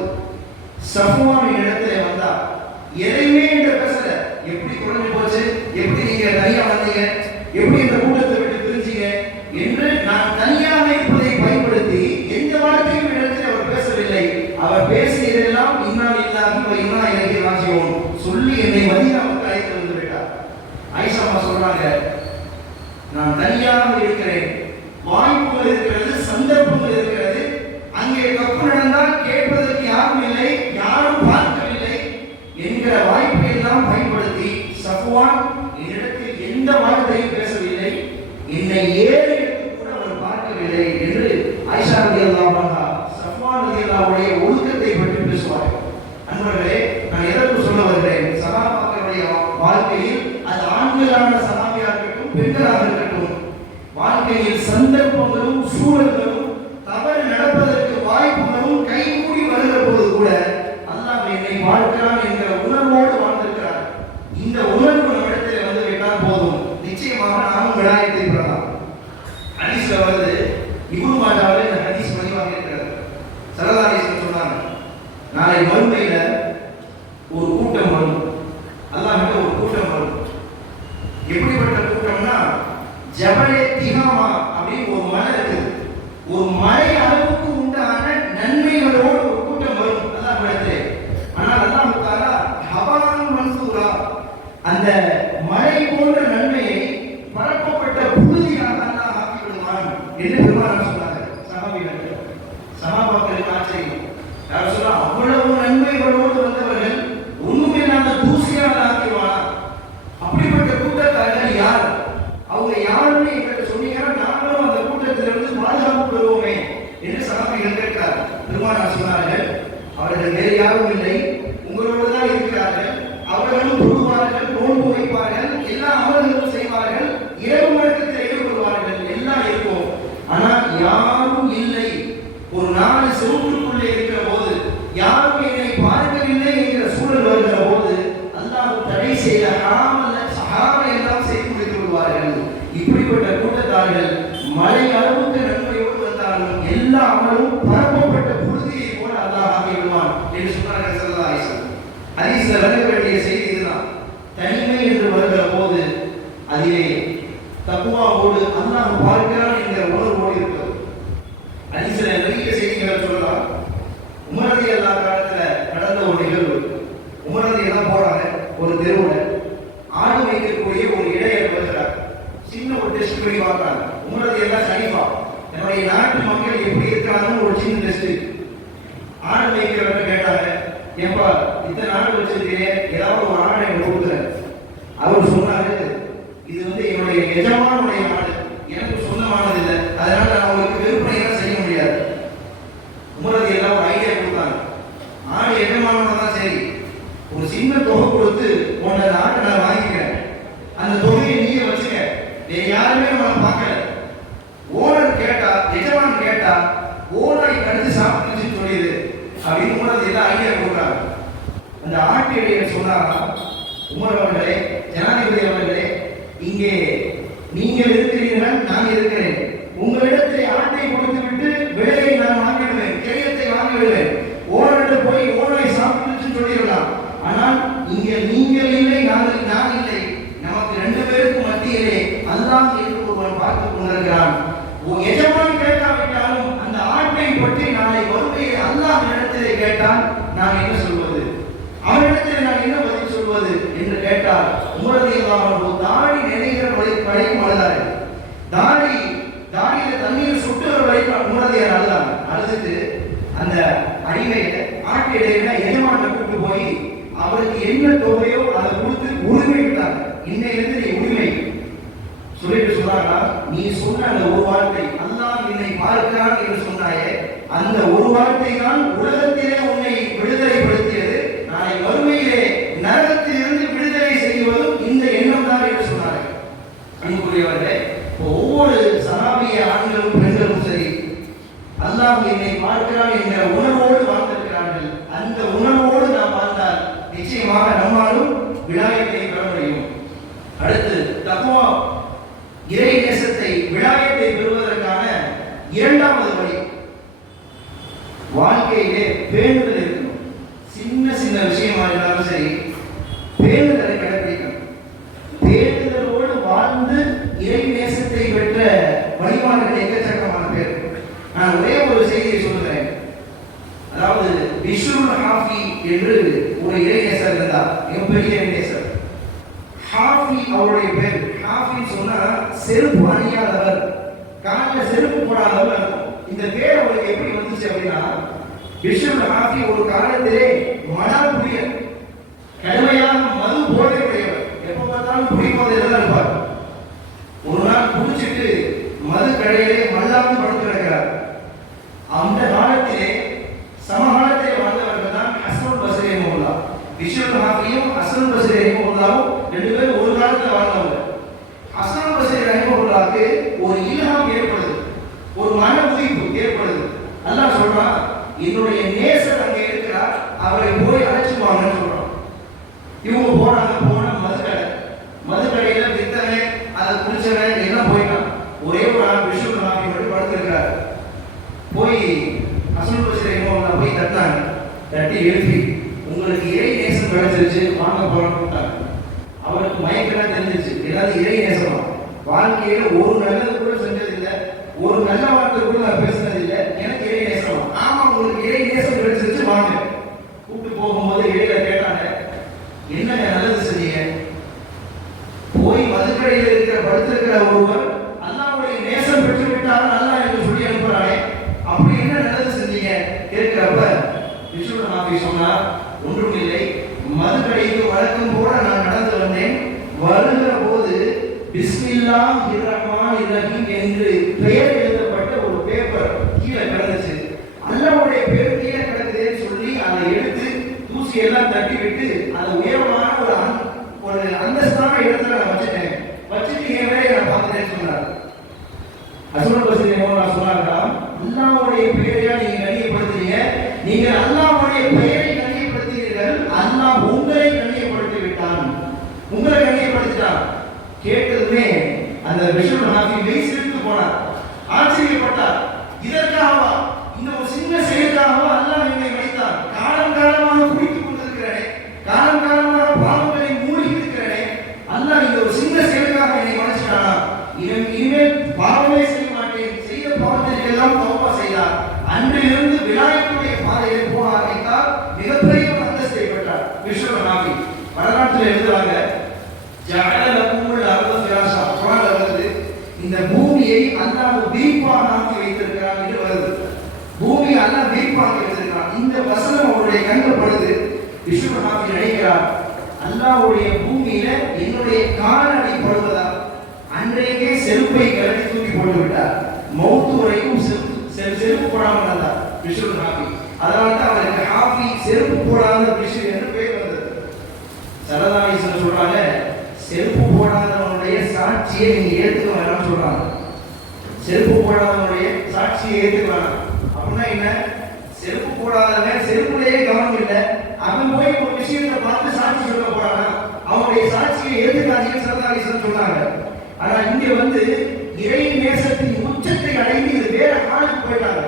சஃப்வான் இடத்திலே வந்தா எதையுமே என்று பேசல. எப்படி குறைஞ்சு போச்சு, எப்படி நீங்க தனியா வந்தீங்க, எப்படி இந்த கூட்டத்தை விட்டு பிரிஞ்சீங்க என்று நான் தனியாக இருப்பதை பயன்படுத்தி எந்த வார்த்தையும் இடத்தில் அவர் பேசவில்லை. அவர் பேசியதெல்லாம் இன்னா லில்லாஹி வ இன்னா இலைஹி ராஜிஊன் சொல்லி என்னை மதீனாவுக்கு அழைத்து வந்து விட்டார். ஆயிஷா அம்மா சொல்றாங்க, நான் தனியாக இருக்கிறேன், வாய்ப்புகள் இருக்கிறது, சந்தர்ப்பங்கள் இருக்கிறது, அங்கே தப்பு நடந்தால் கேட்பதற்கு யாரும் இல்லை, யாரும் பார்க்கவில்லை என்கிற வாய்ப்பை எல்லாம் பயன்படுத்தி சஃப்வான் என்னிடத்தில் எந்த வார்த்தையும் பேசவில்லை, என்னை ஏறு எடுத்து கூட அவர் பார்க்கவில்லை என்று ஆயிஷா ரலியல்லாஹு அன்ஹா சஃப்வான் ரலியல்லாஹுடைய ஒழுக்கத்தை பற்றி பேசுவார்கள். அன்பர்களே, நான் எதற்கு சொல்ல வருகிறேன், சஹாபாக்களுடைய வாழ்க்கையில் அது ஆண்களான சஹாபியாக இருக்கட்டும் பெண்களாக இருக்கட்டும், வாழ்க்கையில் சந்தர்ப்பங்களும் சூழல்களும் தவறு நடப்பதற்கு வாய்ப்புகளும் கைகூடி வருகிற போது கூட அல்லாஹ் என்னை வாழ்க்கிறான் என்கிற உணர்வோடு வாழ்ந்திருக்கிறார். இந்த உணர்வு நம்மிடத்தில் வந்து விட்டால் போதும், நிச்சயமாக நாமும் விடாயத்தை பெறலாம். ஹதீஸ்ல வருது, இப்னு மாஜாவில் இந்த ஹதீஸ் பதிவாக இருக்கிறது. ஸல்லல்லாஹு அலைஹி வஸல்லம் சொன்னாங்க, நாளை மறுமையில ஒரு கூட்டம் வரும், அல்லாஹ் கிட்ட ஒரு கூட்டம் வரும். எப்படிப்பட்ட கூட்டம்னா, ஜபலே திஹாமா அப்படின்னு ஒரு மலை இருக்குது. ஒரு மலை அளவுக்கு உண்ட அவர்களுக்கு ஆச்சரியம். யார் சொல்ல அவ்வளவு நன்மைகளோடு வந்தவர்கள் ஒண்ணும் இல்லாத தூசியான ஆக்கிவானா? அப்படிப்பட்ட கூட்டத்தார்கள் யார்? அவங்க யாருன்னு எங்களுக்கு சொன்னீங்கன்னா நாங்களும் அந்த கூட்டத்திலிருந்து பாதுகாப்பு பெறுவோமே என்று சகாபிகள் கேட்டார். பெருமானார் சொன்னார்கள், அவர்கள் வேறு யாரும் இல்லை, உங்களோடு தான் இருக்கிறார்கள். அவர்களும் தொழுவார்கள், நோன்பு வைப்பார்கள், எல்லா அமல்களும் செய்வார்கள், இரவு வழக்கத்தில் ஈடுபடுவார்கள், எல்லாம் இருக்கும். ஆனால் யாரும் இல்லை. ஒரு நாலு செவற்றுக்குள்ளே இருக்கிற போது யாரும் என்னை பார்க்கவில்லை என்கிற சூழல் வருகிற போது அல்லாஹ் தடை செய்த ஹராமை எல்லாம் செய்து முடித்து விடுவார்கள். இப்படிப்பட்ட கூட்டத்தார்கள் மழை அளவுக்கு நன்மையோடு வந்தாலும் எல்லா அமலும் பரப்பப்பட்ட புழுதியை போல அல்லாஹ் ஆக்கி விடுவான் என்று சொன்னார்கள் ஸல்லல்லாஹு அலைஹி வஸல்லம். ஹதீஸ்ல வர வேண்டிய செய்தி இதுதான். தனிமை என்று வருகிற போது அதிலே தக்வாவோடு அல்லாஹ் பார்க்கிறான் என்கிற உணர்வோடு இருக்கிறது. ஹதீஸ்ல நிறைய செய்திகளை சொல்லலாம். உமர் ரலியல்லாஹு காலத்துல நடந்த ஒரு நிகழ்வு. உமர் ரலியல்லாஹு போறாங்க ஒரு தெருவுல, ஆடு வைக்கக்கூடிய ஒரு இடையர் வருகிறார். சின்ன ஒரு டெஸ்ட் பண்ணி பார்க்கறாங்க. உமர் ரலியல்லாஹு கலீஃபா, என்னுடைய நாட்டு மக்கள் எப்படி இருக்காங்கன்னு ஒரு சின்ன டெஸ்ட். ஆடு வைக்கிறவங்க கேட்டாங்க, ஏப்பா இத்தனை ஆடு வச்சிருக்கீங்க, ஏதாவது ஒரு ஆடை கொடுக்குறேன். அவர் சொன்னாரு, இது என்னுடைய எஜமானுடைய ஆடு, எனக்கு சொந்தமானது இல்லை, அதனால நான் உங்களுக்கு விற்பனை செய்ய முடியாது. உமரது எல்லாம் ஒரு ஐடியா கொடுத்தாங்க. ஆடு எஜமானோட தான் சரி, ஒரு சின்ன தொகை கொடுத்து உன்னோட ஆட்டை நான் வாங்கிக்கிறேன், அந்த தொகையை நீங்க வச்சுக்க, வேற யாருமே நம்மளை பார்க்கல. ஓனர் கேட்டா, எஜமான் கேட்டா, ஓனரை கடிச்சு சாப்பிட்டுச்சுன்னு சொல்லிடு அப்படின்னு உமரது எல்லாம் ஐடியா கொடுக்குறாங்க. அந்த ஆட்டு இடையே சொன்னாரா, உமர் அவர்களே, ஜனாதிபதி அவர்களே, இங்கே நீங்கள் இருக்கிறீர்கள், நான் இருக்கிறேன். உங்களிடத்தில் ஆட்டை கொடுத்து விட்டு விலையை நான் வாங்கிடுவேன், கிரயத்தை வாங்கிடுவேன். ஓனரிடம் போய் ஓனரை சாப்பிட்டுச்சுன்னு சொல்லிடலாம். ஆனால் இங்கே நீங்கள் இல்லை, நான் இல்லை, நமக்கு ரெண்டு பேருக்கு மத்தியிலே அல்லாஹ் என்று ஒருவன் பார்த்துக் கொண்டிருக்கிறான். எஜமான் கேட்காவிட்டாலும் அந்த ஆட்டை பற்றி நாளை வறுமையை அல்லாஹ் இடத்திலே கேட்டால் நான் என்ன சொல்வது, அவரிடத்தில் நான் என்ன பதில் சொல்வது என்று கேட்டால் உமர் ரலியல்லாஹு அன்ஹு தாடி நினைக்கிற வரைக்கும் அழுதாரு. தாடியில தண்ணீர் சுட்டுற வரைக்கும் உமர் ரலியல்லாஹு அழுதாங்க. அழுதுட்டு அந்த அடிமையை ஆட்டு இடையில எஜமான்கிட்ட கூப்பிட்டு போய் அவருக்கு என்ன தொகையோ அதை கொடுத்து உரிமை விட்டாங்க. இன்னையிலிருந்து நீ உரிமை சொல்லிட்டு சொன்னாங்களா, நீ சொன்ன அந்த ஒரு வார்த்தை, அல்லாஹ் என்னை பார்க்கிறான் என்று சொன்னாயே, அந்த ஒரு வார்த்தை தான் உலகத்திலே உன்னை விடுதலைப்படுத்தியது, நாளை வறுமையிலே நரகத்திலிருந்து விடுதலை செய்வதும் இந்த எண்ணம் தான் என்று சொன்னார்கள். அன்புக்குரியவர்களே, ஒவ்வொரு சஹாபிய ஆண்களும் பெண்களும் சரி, அல்லாஹ் என்னை பார்க்கிறான் என்கிற உணர்வோடு வாழ்ந்திருக்கிறார்கள். அந்த உணர்வோடு நாம் வாழ்ந்தால் நிச்சயமாக நம்மாலும் விலாயத்தை பெற முடியும். அடுத்து தக்வா, இறை நேசத்தை, விலாயத்தை பெறுவதற்கான இரண்டாவது வழி, வாழ்க்கையிலே பேணுதல் இருக்கணும். சின்ன சின்ன விஷயமா இருந்தாலும் சரி, பேணுதலை கடைபிடிக்கணும். பேணுதலோடு வாழ்ந்து இறை நேசத்தை பெற்ற வழிமாடுகள் எக்கச்சக்கமான பேர். நான் ஒரே ஒரு செய்தியை சொல்கிறேன். அதாவது பிஷ்ருல் ஹாஃபி என்று ஒரு இறை நேசர் இருந்தார், மிகப்பெரிய இறை நேசர். ஹாஃபி அவருடைய பேர். ஹாஃபி சொன்னா செருப்பு அணியாதவர், காலில் செருப்பு போடாதவர் இருக்கும். இந்த பேர் அவருக்கு எப்படி வந்துச்சு அப்படின்னா, பிஷ்ருல் ஹாஃபி ஒரு காலத்திலே மனப்புரிய கடுமையான மது போதையுடையவர். எப்ப பார்த்தாலும் குடிப்போதையில தான் இருப்பார். ஒரு நாள் குடிச்சிட்டு மது கடையிலே மல்லாந்து படுத்து கிடக்கிறார். அந்த காலத்திலே சமகாலத்திலே வாழ்ந்தவர்கள் தான் ஹசன் பஸ்ரி ரஹிமஹுல்லாஹ். பிஷ்ருல் ஹாஃபியும் ஹசன் பஸ்ரி ரஹிமஹுல்லாஹ் ரெண்டு பேரும் ஒரு காலத்தில் வாழ்ந்தவங்க. ஹசன் பஸ்ரி ரஹிமஹுல்லாஹ்க்கு ஒரு இல்ஹாம் ஏற்படுது, ஒரு மன உதிப்பு ஏற்படுது. அல்லாஹ் சொல்றான், என்னுடைய நேசர் அங்கே இருக்கிறார், அவரை போய் அழைச்சுவாங்கன்னு சொல்றான். இவங்க போறாங்க. போன மதுக்கடையில வித்தவன், அதை குடிச்சவன் எல்லாம் போயிட்டான். ஒரே ஒரு ஆள் பிஷ்ருல் ஹாஃபி மட்டும் படுத்திருக்கிறார். போய் ஹசன் பஸ்ரி ரஹிமஹுல்லாஹ் போய் தட்டினாங்க. தட்டி எழுப்பி, உங்களுக்கு இறை நேசம் கிடைச்சிருச்சு, வாங்க போறோம்னு கூப்பிட்டாங்க. அவருக்கு மயக்கெல்லாம் தெரிஞ்சிருச்சு, ஏதாவது இறை நேசமா, வாழ்க்கையில ஒரு நல்லது கூட செஞ்சதில்லை, ஒரு நல்ல வார்த்தை கூட நான் பேசினதில்லை, எனக்கு இறை நேசமா? ஆமா, உங்களுக்கு இறை நேசம் கிடைச்சிருச்சு, வாங்க. கூப்பிட்டு போகும்போது இடையில கேட்டாங்க, என்னங்க நல்லது செஞ்சீங்க? போய் மதுக்கடையில் இருக்கிற படுத்திருக்கிற ஒருவர் அல்லாஹ்வுடைய நேசம் பெற்று விட்டாலும் நல்லா என்று சொல்லி அனுப்புறானே, அப்படி என்ன நல்லது செஞ்சீங்க பிஷுல் ஹாஃபி சொன்னார், ஒன்றுமில்லை, மதுக்கடைக்கு வழக்கம் போல நான் நடந்து வந்தேன். வருகிற போது பிஸ்மில்லாஹிர் ரஹ்மானிர் ரஹீம் என்று பெயர் எழுதப்பட்ட ஒரு பேப்பர் கீழே கிடந்துச்சு. அல்லாஹ்வுடைய பேர் கீழே கிடக்குதுன்னு சொல்லி அதை எடுத்து தூசி எல்லாம் தட்டி விட்டு அதை உயரமான ஒரு அந்தஸ்தான இடத்துல நான் வச்சுட்டேன். வச்சுட்டு என் வேலையை நான் பார்த்துட்டேன்னு சொன்னார். அஸ்மால் பஸ்ரி மௌலானா சொன்னார்களா, அல்லாஹ்வுடைய பெயரை நீங்க கண்ணியப்படுத்துறீங்க, நீங்க அல்லாஹ்வுடைய பெயரை கண்ணியப்படுத்துகிறீர்கள், அல்லாஹ் உங்களை கண்ணியப்படுத்தி விட்டான், உங்களை கண்ணியப்படுத்திட்டான். கேட்டதுமே அந்த பிஷுல் ஹாஃபி மெய் சிலிர்த்து போனார், ஆச்சரியப்பட்டார். இதற்காகவா, இந்த ஒரு சின்ன செயலுக்காகவா அல்லாஹ் என்னை வைத்தான்? காலம் காலமாக குடித்துக் கொண்டிருக்கிறேனே, காலம் காலமாக பாவங்களை மூழ்கி இருக்கிறேனே, அல்லாஹ் இந்த ஒரு சின்ன செயலுக்காக என்னை மன்னிச்சிட்டானா? இனிமேல் பாவமே செய்ய மாட்டேன், செய்த பாவத்திற்கு எல்லாம் தௌபா செய்தார். அன்றிலிருந்து விநாயகருடைய பாதையில் போக ஆரம்பித்தார். மிகப்பெரிய ஒரு அந்தஸ்தை பெற்றார் பிஷுல் ஹாஃபி. வரலாற்றில் எழுதுவாங்க, ஜஅல லகுமுல் அர்த ஃபிராஷா, குர்ஆன்ல வருது, இந்த பூமியை அல்லாஹ் விரிப்பாக ஆக்கி வைத்திருக்கிறான் என்று வருது. பூமியை அல்லாஹ் விரிப்பாக வைத்திருக்கிறான். இந்த வசனம் அவருடைய கண்ணில் படுது. பிஷுல் ஹாஃபி நினைக்கிறார், அல்லாஹ்வுடைய பூமியில என்னுடைய காலடி படுவதா? அன்றைக்கே செருப்பை கழட்டி தூக்கி போட்டு விட்டார். மௌத்து வரைக்கும் செருப்பு போடாமல் இருந்தார் பிஷுல் ஹாஃபி. அதனால தான் அவருக்கு ஹாஃபி செருப்பு போடாத பிஷுல் என்று பெயர் வந்தது. சல்லல்லாஹு சொல்றாங்க, செருப்பு போடாதவனுடைய சாட்சியை நீங்க ஏத்துக்க வேணாம்னு சொல்றாங்க. செருப்பு போடாதவனுடைய சாட்சியை ஏத்துக்க வேணாம் அப்படின்னா என்ன? செருப்பு போடாதவன் செருப்புலேயே கவனம் இல்லை, அவன் போய் ஒரு விஷயத்தை பார்த்து சாட்சி சொல்ல போறானா, அவனுடைய சாட்சியை ஏத்துக்காதீங்கன்னு சல்லல்லாஹு சொன்னாங்க. ஆனா இங்க வந்து இறை நேசத்தின் உச்சத்தை அடைந்து இது வேற ஆளுக்கு போயிட்டாங்க.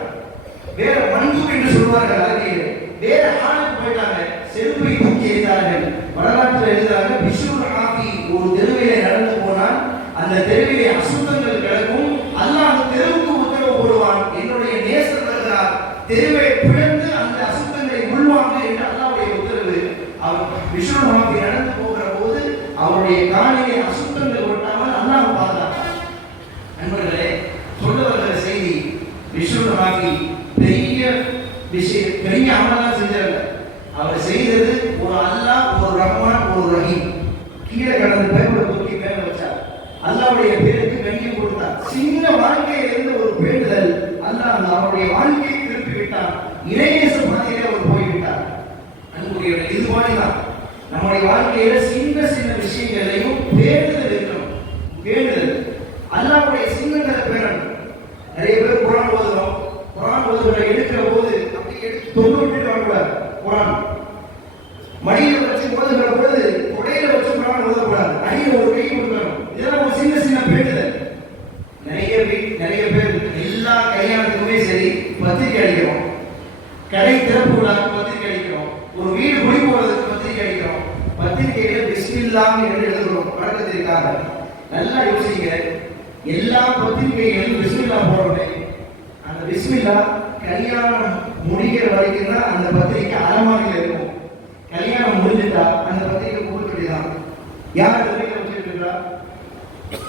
வேற மண்பு என்று சொல்வார்கள் அரபியில், வேற ஆளுக்கு போயிட்டாங்க. செருப்பை தூக்கி எறிந்தார்கள். வரலாற்றில் எழுதுறாங்க, பிஷுல் ஹாஃபி ஒரு தெருவிலே நடந்து போனால் அந்த தெருவிலே அசுத்தங்கள் கிடக்கும். அல்லாஹ் அந்த தெருவுக்கு உத்தரவு போடுவான், என்னுடைய நேசர் வருகிறார், தெருவை பிளந்து அந்த அசுத்தங்களை உள்வாங்க என்று அல்லாஹ்வுடைய உத்தரவு. அவர் பிஷுல் ஹாஃபி நடந்து போகிற போது அவருடைய காலிலே அசுத்தங்கள் ஒட்டாமல் அல்லாஹ் பார்த்தார். நண்பர்களே, சொல்ல வருகிற செய்தி, பிஷுல் ஹாஃபி பெரிய அமலாம் செஞ்சாங்க. அவர் செய்தது ஒரு அல்லாஹ், ஒரு ரஹ்மான், ஒரு ரஹீம். கீழே கடந்த பேப்பரை தூக்கி மேல வச்சார். அல்லாஹ்வுடைய பேருக்கு கண்ணியம் கொடுத்தார். சின்ன வாழ்க்கையிலிருந்து ஒரு பேண்டுதல் அல்லாஹ் அவருடைய வாழ்க்கையை திருப்பி விட்டார். இறைநேச பாதையிலே அவர் போய்விட்டார். அன்புக்குரியவர்களே, இது மாதிரிதான் நம்முடைய வாழ்க்கையில சின்ன சின்ன விஷயங்களையும் பேண்டுதல் இருக்கணும். பேண்டுதல் அல்லாஹ்வுடைய சின்னங்களை பேரணும். நிறைய பேர் குர்ஆன் ஓதுறோம், குர்ஆன் ஓதுற எடுக்கிற போது அப்படி எடுத்து தொண்ணூறு வரக்கூடாது. குர்ஆன் மடியில வச்சு ஓதுகிற போது கொடையில வச்சு குர்ஆன் ஓதக்கூடாது. அடியில் ஒரு கை கொடுக்கணும். இதெல்லாம் ஒரு சின்ன சின்ன பேண்டுதல். நிறைய பேர் எல்லா கல்யாணத்துக்குமே சரி பத்திரிக்கை அடிக்கிறோம், கடை திறப்பு விழாவுக்கு பத்திரிக்கை அடிக்கிறோம், ஒரு வீடு குடி போறதுக்கு பத்திரிக்கை அடிக்கிறோம். பத்திரிகையில பிஸ்மில்லாஹ் என்று எழுதுகிறோம் வழக்கத்திற்காக. நல்லா யோசிங்க, எல்லா பத்திரிகைகளும் பிஸ்மில்லாஹ் போடுறோமே, அந்த பிஸ்மில்லாஹ் கல்யாணம் முடிகிற வரைக்கும் தான் அந்த பத்திரிகை அலமாரியில் இருக்கும். கல்யாணம் முடிஞ்சுட்டா அந்த பத்திரிகை கொடுத்துட்டுதான் யார் வீட்டில் வச்சுட்டு இருக்கா?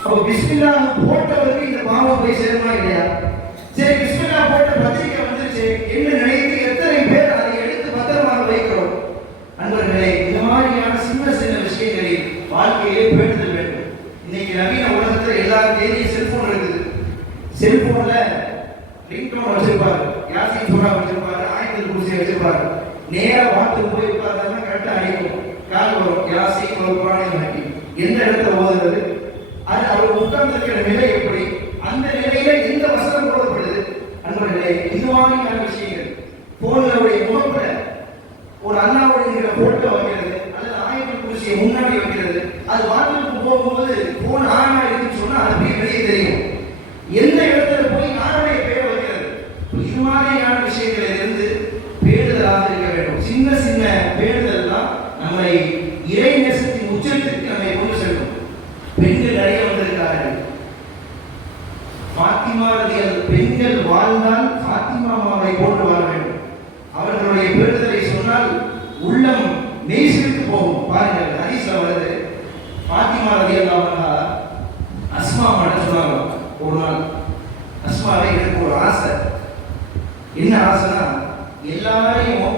அப்போ பிஸ்மில்லாஹ் போட்டவருக்கு இந்த பாவம் போய் சேருமா இல்லையா? சரி, பிஸ்மில்லாஹ் போட்ட பத்திரிகை வந்துருச்சு என்ன நினைத்து எத்தனை பேர் அதை எடுத்து பத்திரமாக வைக்கிறோம்? நண்பர்களே, இந்த மாதிரியான சின்ன சின்ன விஷயங்களில் வாழ்க்கையிலே பேணுதல் வேண்டும். இன்னைக்கு நவீன உலகத்தில் எல்லாரும் கையிலையும் செல்போன் இருக்குது. செல்போன்ல ரிங்டோன் வச்சிருப்பாரு, யாசின் சூரா வச்சிருப்பாரு, ஆயத்தில் குர்சி வச்சிருப்பாரு. நேரா வாட்டுக்கு போய் உட்கார்ந்தா கரெக்டா அடிக்கும். கால் வரும், யாசின் ஒரு குர்ஆனை மாட்டி எந்த இடத்துல ஓதுறது, அது அவர் உட்கார்ந்திருக்கிற நிலை எப்படி, அந்த நிலையில எந்த வசனம் போடப்படுது. நண்பர்களே, இது மாதிரியான விஷயங்கள் போனுடைய முகப்புல ஒரு அல்லாஹ்வுடைய போட்டோ வைக்கிறது அல்லது ஆயத்தில் குர்சியை முன்னாடி வைக்கிறது, அது வாட்டுக்கு போகும்போது போன் ஆனா இருக்குன்னு சொன்னா அது அப்படியே வெளியே தெரியும். எந்த இடத்துல போய் யாருடைய பெயர் வைக்கிறது, இது மாதிரியான விஷயங்களிலிருந்து பேணுதலாக இருக்க வேண்டும். சின்ன சின்ன பேணுதல் தான் நம்மை இறை நேசத்தின் உச்சத்திற்கு நம்மை கொண்டு செல்லும். பெண்கள் நிறைய வந்திருக்கிறார்கள். ஃபாத்திமா ரலியல்லாஹு பெண்கள் வாழ்ந்தால் ஃபாத்திமா அம்மாவை போன்று வாழ வேண்டும். அவர்களுடைய பேணுதலை சொன்னால் உள்ளம் மெய்சிலிர்த்து போகும். பாருங்கள், ஹதீஸ்ல வருது, ஃபாத்திமா ரலியல்லாஹு அன்ஹா அஸ்மா கிட்ட சொன்னாங்க ஒரு நாள், அஸ்மாவை எனக்கு ஒரு ஆசை. என்ன ஆசைனா, எல்லாரையும்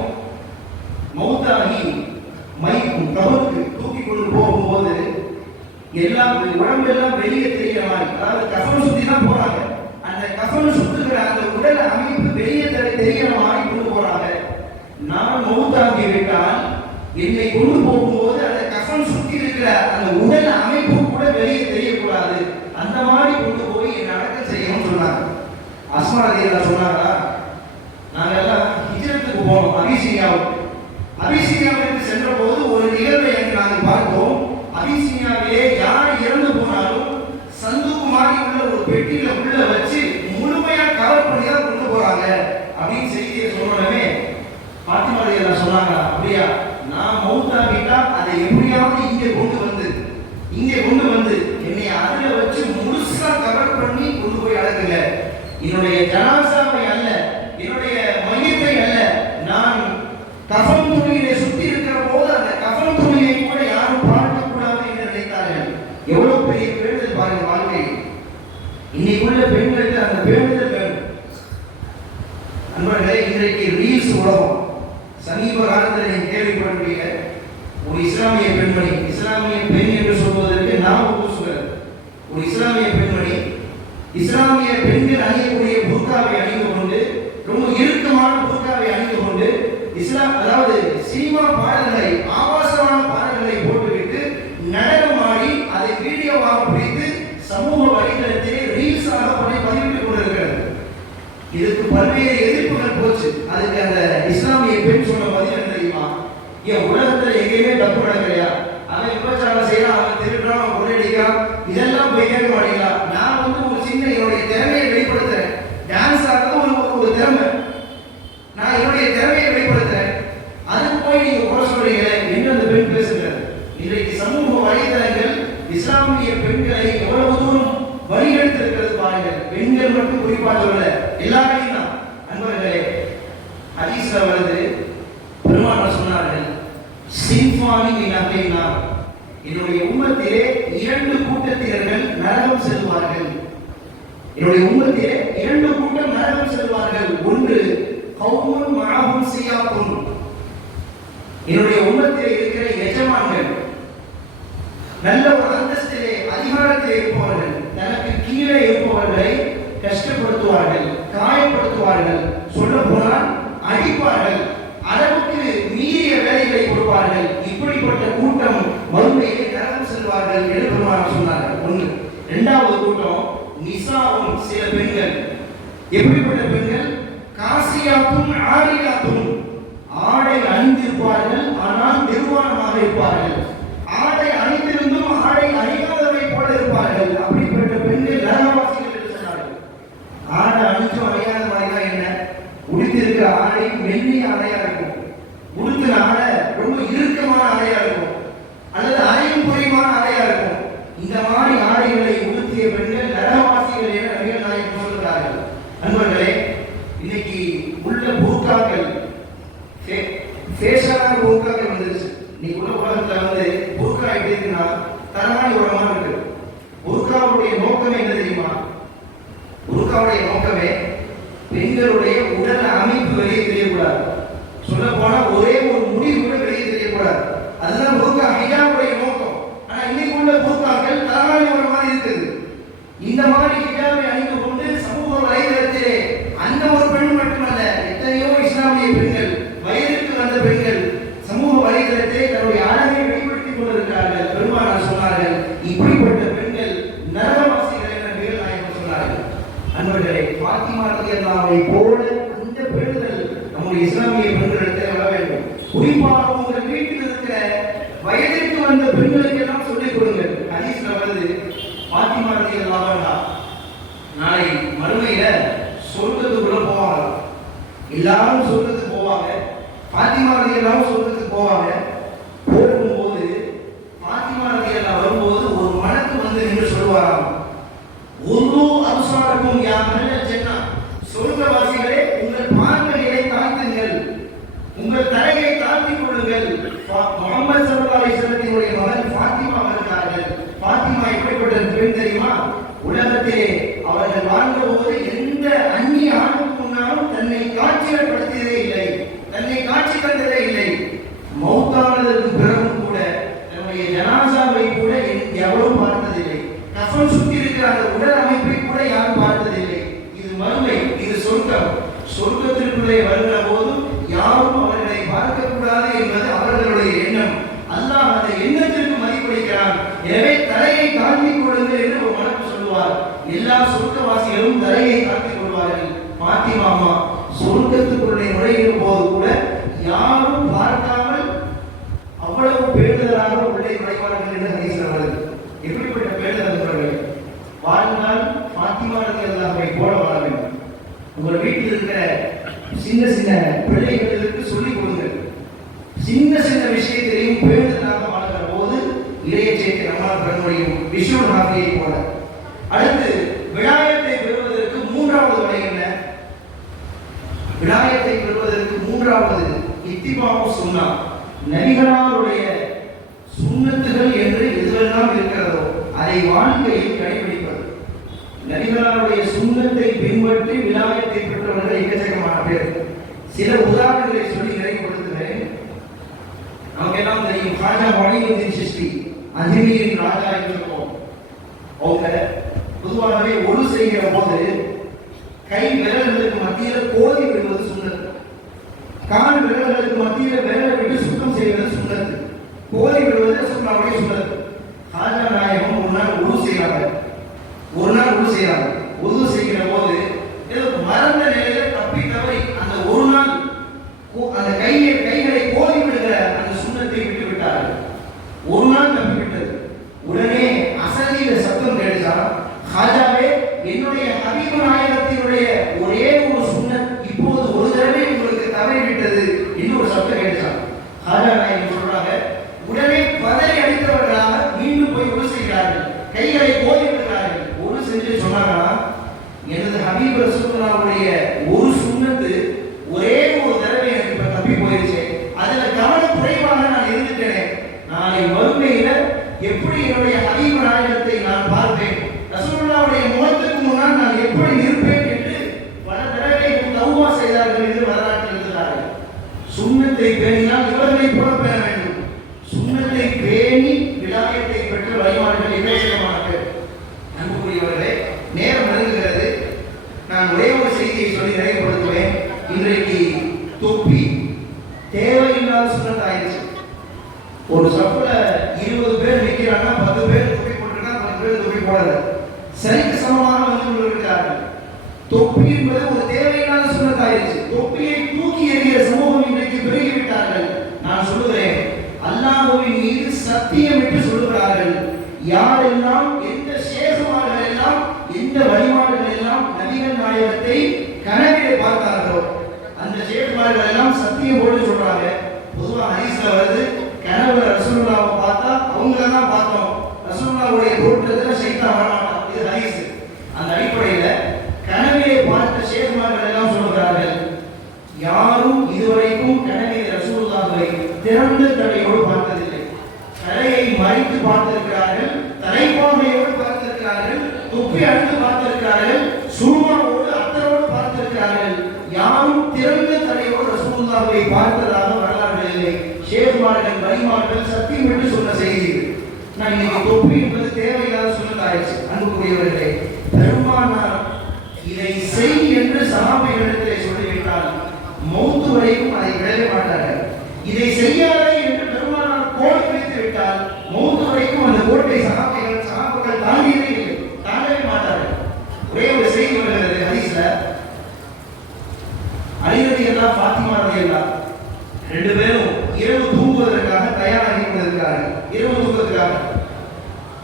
எல்லாம் உடம்பெல்லாம் வெளியே தெரிகிற மாதிரி, அதாவது கஃன் சுத்தி தான் போறாங்க. அந்த கஃன் சுத்துகிற அந்த உடல் அமைப்பு வெளியே தெரிகிற மாதிரி கொண்டு போறாங்க. நான் மௌத்தாகி விட்டால் என்னை கொண்டு போகும்போது அந்த கஃன் சுத்தி இருக்கிற அந்த உடல் அமைப்பு கூட வெளியே தெரியக்கூடாது, அந்த மாதிரி கொண்டு போய் என்னை அடக்கம் செய்யணும்னு சொன்னாங்க. அஸ்மா ரலியல்லாஹு சொன்னாங்களா, நாங்கெல்லாம் ஹிஜ்ரத்துக்கு போனோம் அபிசீனியாவுக்கு. அபிசீனியாவிற்கு சென்ற போது ஒரு நிகழ்வை என்று நாங்கள் பார்த்தோம். அபிசீனியாவிலே யார் இறந்து போனாலும் சந்துக்கு மாதிரி உள்ள ஒரு பெட்டியில உள்ள வச்சு முழுமையா கவர் பண்ணி தான் கொண்டு போறாங்க அப்படின்னு செய்தியை சொன்னோடனே பாத்திமா ரலியல்லாஹு சொன்னாங்க, அப்படியா, நான் மௌத்தாகிட்டா அதை எப்படியாவது இங்கே கொண்டு வந்து என்னை அதுல வச்சு முழுசா கவர் பண்ணி கொண்டு போய் அடக்குங்க. என்னுடைய ஜனாசாவை அல்ல, என்னுடைய மையத்தை அல்ல, நான் கஃன் துணியை சுத்தி இருக்கிற போது அந்த கஃன் துணியை கூட யாரும் பார்க்க கூடாது என்று நினைத்தார்கள். எவ்வளவு பெரிய பேணுதல் பாருங்க வாழ்க்கை. இன்னைக்குள்ள பெண்களுக்கு அந்த பேணுதல் வேணும். நண்பர்களே, இன்றைக்கு ரீல்ஸ் உலகம். சமீப காலத்தில் நீங்க கேள்விப்படக்கூடிய ஒரு இஸ்லாமிய பெண்மணி, இஸ்லாமிய பெண் என்று சொல்வதற்கு நாம் கூசுகிறது. ஒரு இஸ்லாமிய பெண்மணி இஸ்லாமிய பெண்கள் அணியக்கூடிய புர்காவை அணிந்து கொண்டு, ரொம்ப இறுக்கமான புர்காவை அணிந்து கொண்டு, அதாவது சினிமா பாடல்களை, ஆபாசமான பாடல்களை போட்டுவிட்டு நடனமாடி அதை வீடியோவாக பிடித்து சமூக வலைதளத்திலே ரீல்ஸாக பதிவிட்டுக் கொண்டிருக்கிறது. இதுக்கு பல்வேறு எதிர்ப்புகள் போச்சு. அதுக்கு அந்த இஸ்லாமிய பெண் சொன்ன பதில் என்ன தெரியுமா? ஏன் உலகத்தில் எங்கேயுமே தப்பு நடக்கலையா? அவன் விபச்சாரம் செய்யறான், அவன் திருடுறான், அவன் கொள்ளையடிக்கிறான், இதெல்லாம் போய் கேட்க மாட்டீங்களா? நான் ஒரு சின்ன என்னுடைய திறமையை வெளிப்படுத்துறேன். டான்ஸ் ஆடுறது ஒரு திறமை, நான் என்னுடைய திறமையை வெளிப்படுத்துறேன், அதுக்கு போய் நீங்க குறை சொல்றீங்களே என்று அந்த பெண் பேசுகிறார். இன்றைக்கு சமூக வலைதளங்கள் இஸ்லாமிய பெண்களை எவ்வளவு தூரம் வழிகெடுத்திருக்கிறது பாருங்கள். பெண்கள் மட்டும் குறிப்பாக சொல்ல, எல்லாரையும் தான். அன்பர்களே, ஹதீஸ்ல வருது, பெருமானார் சொன்னார்கள், சின்ஃபானி மின் அஹ்லின் நார், என்னுடைய உம்மத்திலே 2 கூட்டத்தினர்கள் நரகம் செல்வார்கள். என்னுடைய உம்மத்திலே 2 கூட்டம் நரகம் செல்வார்கள். ஒன்று கௌமுன் மஅஹும் சியாத்துன், என்னுடைய உம்மத்திலே இருக்கிற எஜமான்கள், நல்ல ஒரு அந்தஸ்திலே அதிகாரத்திலே இருப்பவர்கள், தனக்கு கீழே இருப்பவர்களை கஷ்டப்படுத்துவார்கள், காயப்படுத்துவார்கள், சொல்ல போனால் அடிப்பார்கள், அளவுக்கு மீறிய வேலைகளை கொடுப்பார்கள். இப்படிப்பட்ட கூட்டம் மறுமையிலே நரகம் செல்வார்கள் என்று பெருமானார் சொன்னார்கள். ஒன்று. இரண்டாவது கூட்டம் நிசாவும், சில பெண்கள். எப்படிப்பட்ட பெண்கள்? காசியாத்தும் ஆரியாத்தும், ஆடை அணிந்திருப்பார்கள் ஆனால் நிர்வாணமாக இருப்பார்கள், ஆடை அணிந்திருந்தும் ஆடை அணியாதவை போல இருப்பார்கள். அப்படிப்பட்ட பெண்கள் நரகவாசிகள் என்று சொன்னார்கள். ஆடை அணிச்சும் அணியாத மாதிரிதான் என்ன? உடுத்திருக்கிற ஆடை மெல்லிய ஆடையா இருக்கும், உடுத்தின ஆடை ரொம்ப இறுக்கமான ஆடையா இருக்கும், அல்லது அரையும் குறைவான ஆடையா இருக்கும். இந்த மாதிரி ஆடைகளை உடுத்திய பெண்கள் நரகவாசிகள் என நபிகள் நாயகம் சொல்கிறார்கள். நண்பர்களே, இன்னைக்கு உள்ள புர்காக்கள், ஃபேஷனான புர்காக்கள் வந்துருச்சு. இன்னைக்கு உள்ள உலகத்துல புர்கா எப்படி இருக்குன்னா தரமானி உரமா இருக்கு. புர்காவுடைய நோக்கமே என்ன தெரியுமா? புர்காவுடைய நோக்கமே பெண்களுடைய உடல் அமைப்பு வெளியே தெரியக்கூடாது. சொல்ல போனா ஒரே ஒரு முடி கூட வெளியே தெரியக்கூடாது. அதுதான் புர்கா ஹிஜாபுடைய நோக்கம். ஆனா இன்னைக்கு உள்ள புர்காக்கள் தரமானி உரம் மாதிரி இருக்குது. இந்த மாதிரி ஹிஜாபை அணிந்து கொண்டு சமூக வலைதளத்திலே அந்த ஒரு பெண் மட்டுமல்ல, எத்தனையோ இஸ்லாமிய பெண்கள், வயதுக்கு வந்த பெண்கள் சமூக வலைதளத்திலே தன்னுடைய அழகை வெளிப்படுத்திக் கொண்டிருக்கிறார்கள். பெருமானார் சொன்னார்கள், இப்படிப்பட்ட பெண்கள் நரகவாசிகள் என நபிகள் நாயகம் சொன்னார்கள். அன்பர்களே, பாத்திமா ரலியல்லாஹு போல அந்த பெண்கள் நம்முடைய இஸ்லாமிய பெண்களிடத்தில் வர வேண்டும். குறிப்பாக உங்கள் வீட்டில் இருக்கிற வயதிற்கு வந்த பெண்களுக்கு எல்லாம் சொல்லிக் கொடுங்கள். ஹதீஸ்ல வருது, பாத்திமா ரலியல்லாஹு அன்ஹா நாளை மறுமையில சொர்க்கத்துக்குள்ள போவாங்க. எல்லாரும் சொர்க்கத்துக்கு போவாங்க, பாத்திமா ரலியல்லாஹு சொர்க்கத்துக்கு போவாங்க. போகும்போது பாத்திமா ரலியல்லாஹு வரும்போது ஒரு மலக்கு வந்து நின்று சொல்வாராம், உரு அப்சாரக்கும் யா அஹ்லல் ஜன்னah, சொர்க்கவாசிகளே உங்கள் பார்வைகளை தாழ்த்துங்கள், உங்கள் தலையை தாழ்த்திக் கொள்ளுங்கள். முஹம்மது ஸல்லல்லாஹு அலைஹி வஸல்லத்தினுடைய மகள் ஃபாத்திமா வருகிறார்கள். ஃபாத்திமா எப்படிப்பட்ட பெண் தெரியுமா? உலகத்திலே அவர்கள் வாழ்ந்த போது எந்த அந்நிய ஆணுக்கு முன்னாலும் தன்னை காட்சிப்படுத்தியதே இல்லை, தன்னை காட்சி தந்ததே இல்லை. மௌத்தானதற்கு பிறகும் கூட தன்னுடைய ஜனாசாவை கூட எவரும் பிள்ளைகளுக்கு சொல்லிக் கொடுங்கள். சின்ன சின்ன விஷயத்திலையும் பேணுதலாக வாழ்கிற போது இறையச்சைக்கு நம்மால் பெற முடியும். விஸ்வநாதியை போல. அடுத்து விநாயகத்தை பெறுவதற்கு மூன்றாவது வழி என்ன? விநாயகத்தை பெறுவதற்கு மூன்றாவது இத்திபாவு சுன்னா. நபிகளாருடைய சுன்னத்துகள் என்று எதுவெல்லாம் இருக்கிறதோ அதை வாழ்க்கையில் கடைபிடிப்பது. நபிகளாருடைய சுன்னத்தை பின்பற்றி விநாயகத்தை பெற்றவர்கள் எக்கச்சக்கமான பேர். சில உதாரணங்களை சொல்லி நிறைவுபடுத்துகிறேன். நமக்கு எல்லாம் தெரியும், ராஜா மொழியுதீன் சிஷ்டி அஜ்மீரின் ராஜா என்று சொல்லுவோம். அவங்க பொதுவாகவே ஒழு செய்கிற போது கை விரல்களுக்கு மத்தியில் கோதி விடுவது சுண்ணத்து. கால் விரல்களுக்கு மத்தியில் விரலை விட்டு சுத்தம் செய்வது சுண்ணத்து. கோதி விடுவது சுண்ணாவுடைய சுண்ணத்து. ராஜா நாயகம் ஒரு நாள் உழு செய்கிறாங்க. உழு செய்கிற போது ஏதோ மறந்த நிலையில தப்பி தவறி அந்த ஒரு நாள் அந்த கைகளை கோதி விடுகிற அந்த சுண்ணத்தை விட்டு விட்டார்கள். ஒரு நாள் தப்பி விட்டது. உடனே அசதியில சத்தம் கேட்டுச்சா, ராஜாவே, என்னுடைய ஹபீபு நாயகத்தினுடைய ஒரே ஒரு சுன்னத் இப்போது ஒரு தடவை உங்களுக்கு தவறி விட்டது என்று ஒரு சத்தம் கேட்டுச்சான். ராஜா நாயகம் சொல்றாங்க, உடனே பதறி அடித்தவர்களாக மீண்டும் போய் உழு செய்கிறார்கள். கைகளை கோதி விடுகிறார்கள். உழு செஞ்சு சொன்னாங்கன்னா, எனது ஹபீப் ரசூலுல்லாஹ்வுடைய ஒரு சுன்னத்து ஒரே ஒரு தடவை எனக்கு இப்ப தப்பி போயிருச்சு. அதுல கவன குறைவாக நான் இருந்துட்டேனே, நாளை மறுமையில எப்படி என்னுடைய ஹபீப் நாயகத்தை நான் பார்ப்பேன், ரசூலுல்லாஹ்வுடைய முகத்துக்கு முன்னால் நான் எப்படி இருப்பேன் என்று பல தடவை தௌபா செய்தார்கள் என்று வரலாற்றில் எழுதுகிறார்கள். சுன்னத்தை பேணினால் இவர்களை போல பேண வேண்டும். சுன்னத்தை பேணி விநாயகத்தை பெற்ற வழிமாடுகள் இலட்சணமான பேர். அன்புக்குரியவர்களே, நேரம் நெருங்குகிறது. நான் ஒரே ஒரு செய்தியை சொல்லி நிறைவுபடுத்துவேன். இன்றைக்கு தொப்பி தேவையில்லாத சுண்ணத் ஆயிடுச்சு. ஒரு சப்புல 20 பேர் நிற்கிறாங்க, 10 பேர் தொப்பி போட்டிருக்காங்க, 10 பேர் தொப்பி போடல. சரிக்கு சமமாக வந்து கொண்டிருக்கிறார்கள். தொப்பி என்பது ஒரு தேவையில்லாத சுண்ணத் ஆயிடுச்சு. தொப்பியை தூக்கி எறிகிற சமூகம் இன்றைக்கு பெருகிவிட்டார்கள். நான் சொல்லுகிறேன், அல்லாஹ்வின் மீது சத்தியமிட்டு சொல்லுகிறார்கள், யாரெல்லாம் எந்த சேஷமார்கள் எல்லாம் எந்த வழிமாடுகள் எல்லாம் நபிகள் நாயகத்தை கனவிலே பார்த்தார்களோ அந்த சேஷமார்கள் எல்லாம் சத்தியம் போட்டு சொல்றாங்க. பொதுவாக ஹதீஸ்ல வருது, கனவுல ரசூலுல்லாஹ்வை பார்த்தா அவங்கள தான் பார்த்தோம், ரசூலுல்லாஹ்வுடைய தோற்றத்துல ஷைத்தான் வரமாட்டான். இது ஹதீஸ். அந்த அடிப்படையில கனவிலே பார்த்த சேஷமார்கள் எல்லாம் சொல்கிறார்கள், யாரும் இதுவரைக்கும் கனவிலே ரசூலுல்லாஹ்வை திறந்த தலையோடு பார்த்ததில்லை. தலையை மறைத்து பார்த்திருக்கிறார்கள், தலைப்பாகையோடு பார்த்திருக்கிறார்கள், தொப்பி அணிந்து பார்த்திருக்கிறார்கள், சுருமாவோடு அத்தரோடு பார்த்திருக்கிறார்கள். யாரும் திறந்த தலையோடு ரசூலுல்லாஹ்வை பார்த்ததாக வரலாறு இல்லை. ஷேகுமார்கள் வழிமார்கள் சத்தியம் என்று சொன்ன செய்தி. நான் இன்னைக்கு தொப்பி என்பது தேவையில்லாத சுண்ணத்தாயிடுச்சு. அன்புக்குரியவர்களே, பெருமானார் இதை செய் என்று சஹாபிகளிடத்திலே சொல்லிவிட்டால் மௌத்து வரைக்கும் அதை விடவே மாட்டார்கள். இதை செய்யாதே என்று பெருமானார் கோடு வைத்து விட்டால் மௌத்து வரைக்கும் அந்த கோட்டை சஹாபிகள் தாண்டியதே இல்லை, தாண்டவே மாட்டார்கள். ஒரே ஒரு செய்தி வருகிறது ஹதீஸ்ல, அலி ரலியல்லாஹு ஃபாத்திமா ரலியல்லாஹு ரெண்டு பேரும் இரவு தூங்குவதற்காக தயாராகி கொண்டிருக்கிறார்கள். இரவு தூங்குவதற்காக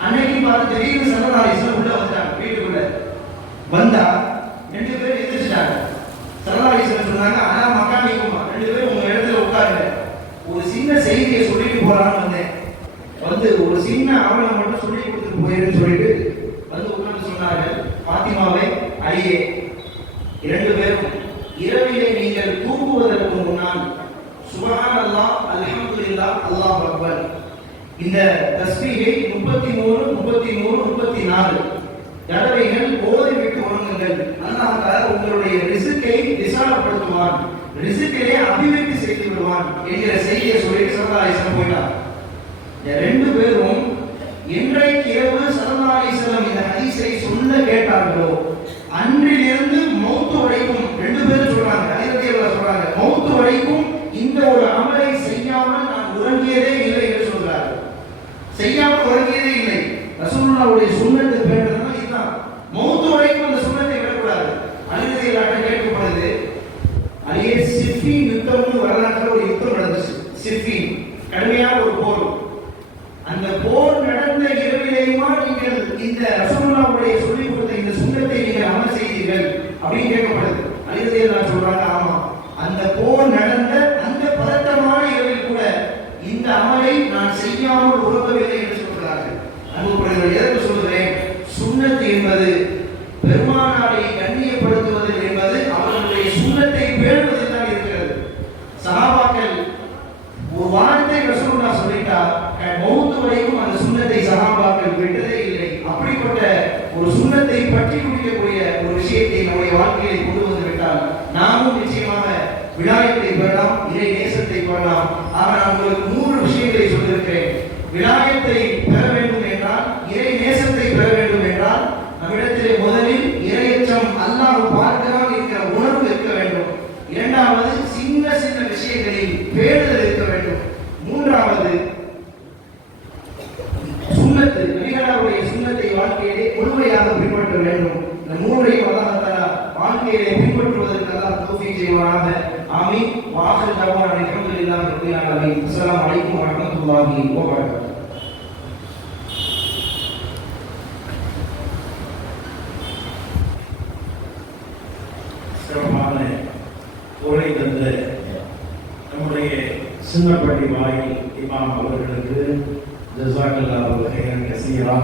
அன்னைக்கு பார்த்து திடீர்னு ஸல்லல்லாஹு அலைஹி வஸல்லம் உள்ள வந்தாங்க. வீட்டுக்குள்ள வந்தா ரெண்டு பேரும் எந்திரிச்சிட்டாங்க. ஸல்லல்லாஹு அலைஹி வஸல்லம் சொன்னாங்க, ஆனா மக்கானிக்குமா, ரெண்டு பேரும் உங்க இடத்துல உட்காருங்க, ஒரு சின்ன செய்தியை சொல்லிட்டு போறான்னு வந்தேன். வந்து ஒரு சின்ன ஆவணம் மட்டும் சொல்லி கொடுத்துட்டு போயிருன்னு சொல்லிட்டு வந்து உட்கார்ந்து சொன்னார்கள், ஃபாத்திமாவே, அலியே, இரண்டு பேரும் இரவிலே நீங்கள் தூங்குவதற்கு முன்னால் சுப்ஹானல்லாஹ், அல்ஹம்துலில்லாஹ், அல்லாஹ் அக்பர் இந்த தஸ்பீஹை 33 33 34 தடவைகள் ஓதிவிட்டு வணங்குங்கள். அல்லாஹ் தஆலா உங்களுடைய ரிஸ்கை விசாலப்படுத்துவான், ரிஸ்கிலே அபிவிருத்தி செய்து விடுவான் என்கிற செய்தியை சொல்லிட்டு ஸல்லல்லாஹு அலைஹி வஸல்லம் போயிட்டார். இந்த ரெண்டு பேரும் இன்றைக்கு இரவு ஸல்லல்லாஹு அலைஹி வஸல்லம் இந்த ஹதீஸை சொல்ல கேட்டார்களோ அன்றிலிருந்து மௌத்து வரைக்கும் ரெண்டு பேரும் சொல்றாங்க, அலிரதியல்லாஹு சொல்றாங்க, மௌத்து வரைக்கும் இந்த ஒரு அமலை செய்யாமல் நான் உறங்கியதே இல்லை என்று சொல்றார்கள். செய்யாமல் உறங்கியதே இல்லை. ரசூலுல்லாஹ்வுடைய சுன்னத்தை பேணுறதுனா இதுதான். மௌத்து வரைக்கும் அந்த சுன்னத்தை விடக்கூடாது. அலிரதியல்லாஹு கேட்கப்படுது, அலியே, சிஃபின் யுத்தம்னு வரலாற்றில் ஒரு யுத்தம் நடந்துச்சு. சிஃபின் கடுமையான ஒரு போர். அந்த போர் நடந்த இரவிலேயுமா நீங்கள் இந்த ரசூலுல்லாஹ்வுடைய சொல்லிக் கொடுத்த இந்த சுன்னத்தை நீங்கள் அமல் செய்தீர்கள் அப்படின்னு கேட்கப்படுது. அலிரதியல்லாஹு ஒரு சுண்ணத்தை பற்றி குடிக்கக்கூடிய ஒரு விஷயத்தை நம்முடைய வாழ்க்கையை கொண்டு வந்து விட்டால் நாமும் நிச்சயமாக விலாயத்தை பெறலாம், இறை நேசத்தை பெறலாம். ஆக நான் உங்களுக்கு 3 விஷயங்களை சொல்லியிருக்கிறேன். விலாயத்தை பெற வேண்டும் என்றால், இறை நேசத்தை பெற வேண்டும் என்றால், நம்மிடத்திலே முதலில் இறையச்சம், அல்லாஹ் பார்க்கிறான் என்கிற உணர்வு இருக்க வேண்டும். இரண்டாவது, சின்ன சின்ன விஷயங்களில் பேணுதல் இருக்க வேண்டும். மூன்றாவது, சுன்னத்து, நபிகளாருடைய சுன்னத்தை வாழ்க்கையிலே முழுமையாக பின்பற்ற வேண்டும். இந்த மூன்றையும் அல்லாஹ் தஆலா வாழ்க்கையிலே பின்பற்றுவதற்கு அல்லாஹ் தௌஃபீக் செய்வானாக. ஆமீன். வாஹிரு தஅவானா அல்ஹம்துலில்லாஹி ரப்பில் ஆலமீன். அஸ்ஸலாமு அலைக்கும் வரஹ்மத்துல்லாஹி வபரகாத்துஹு. சிறப்பான உரை தந்த நம்முடைய சின்னப்பள்ளி வாயில் இமாம் அவர்களுக்கு ஜஸாக்கல்லாஹு ஹைரன் கஸீரா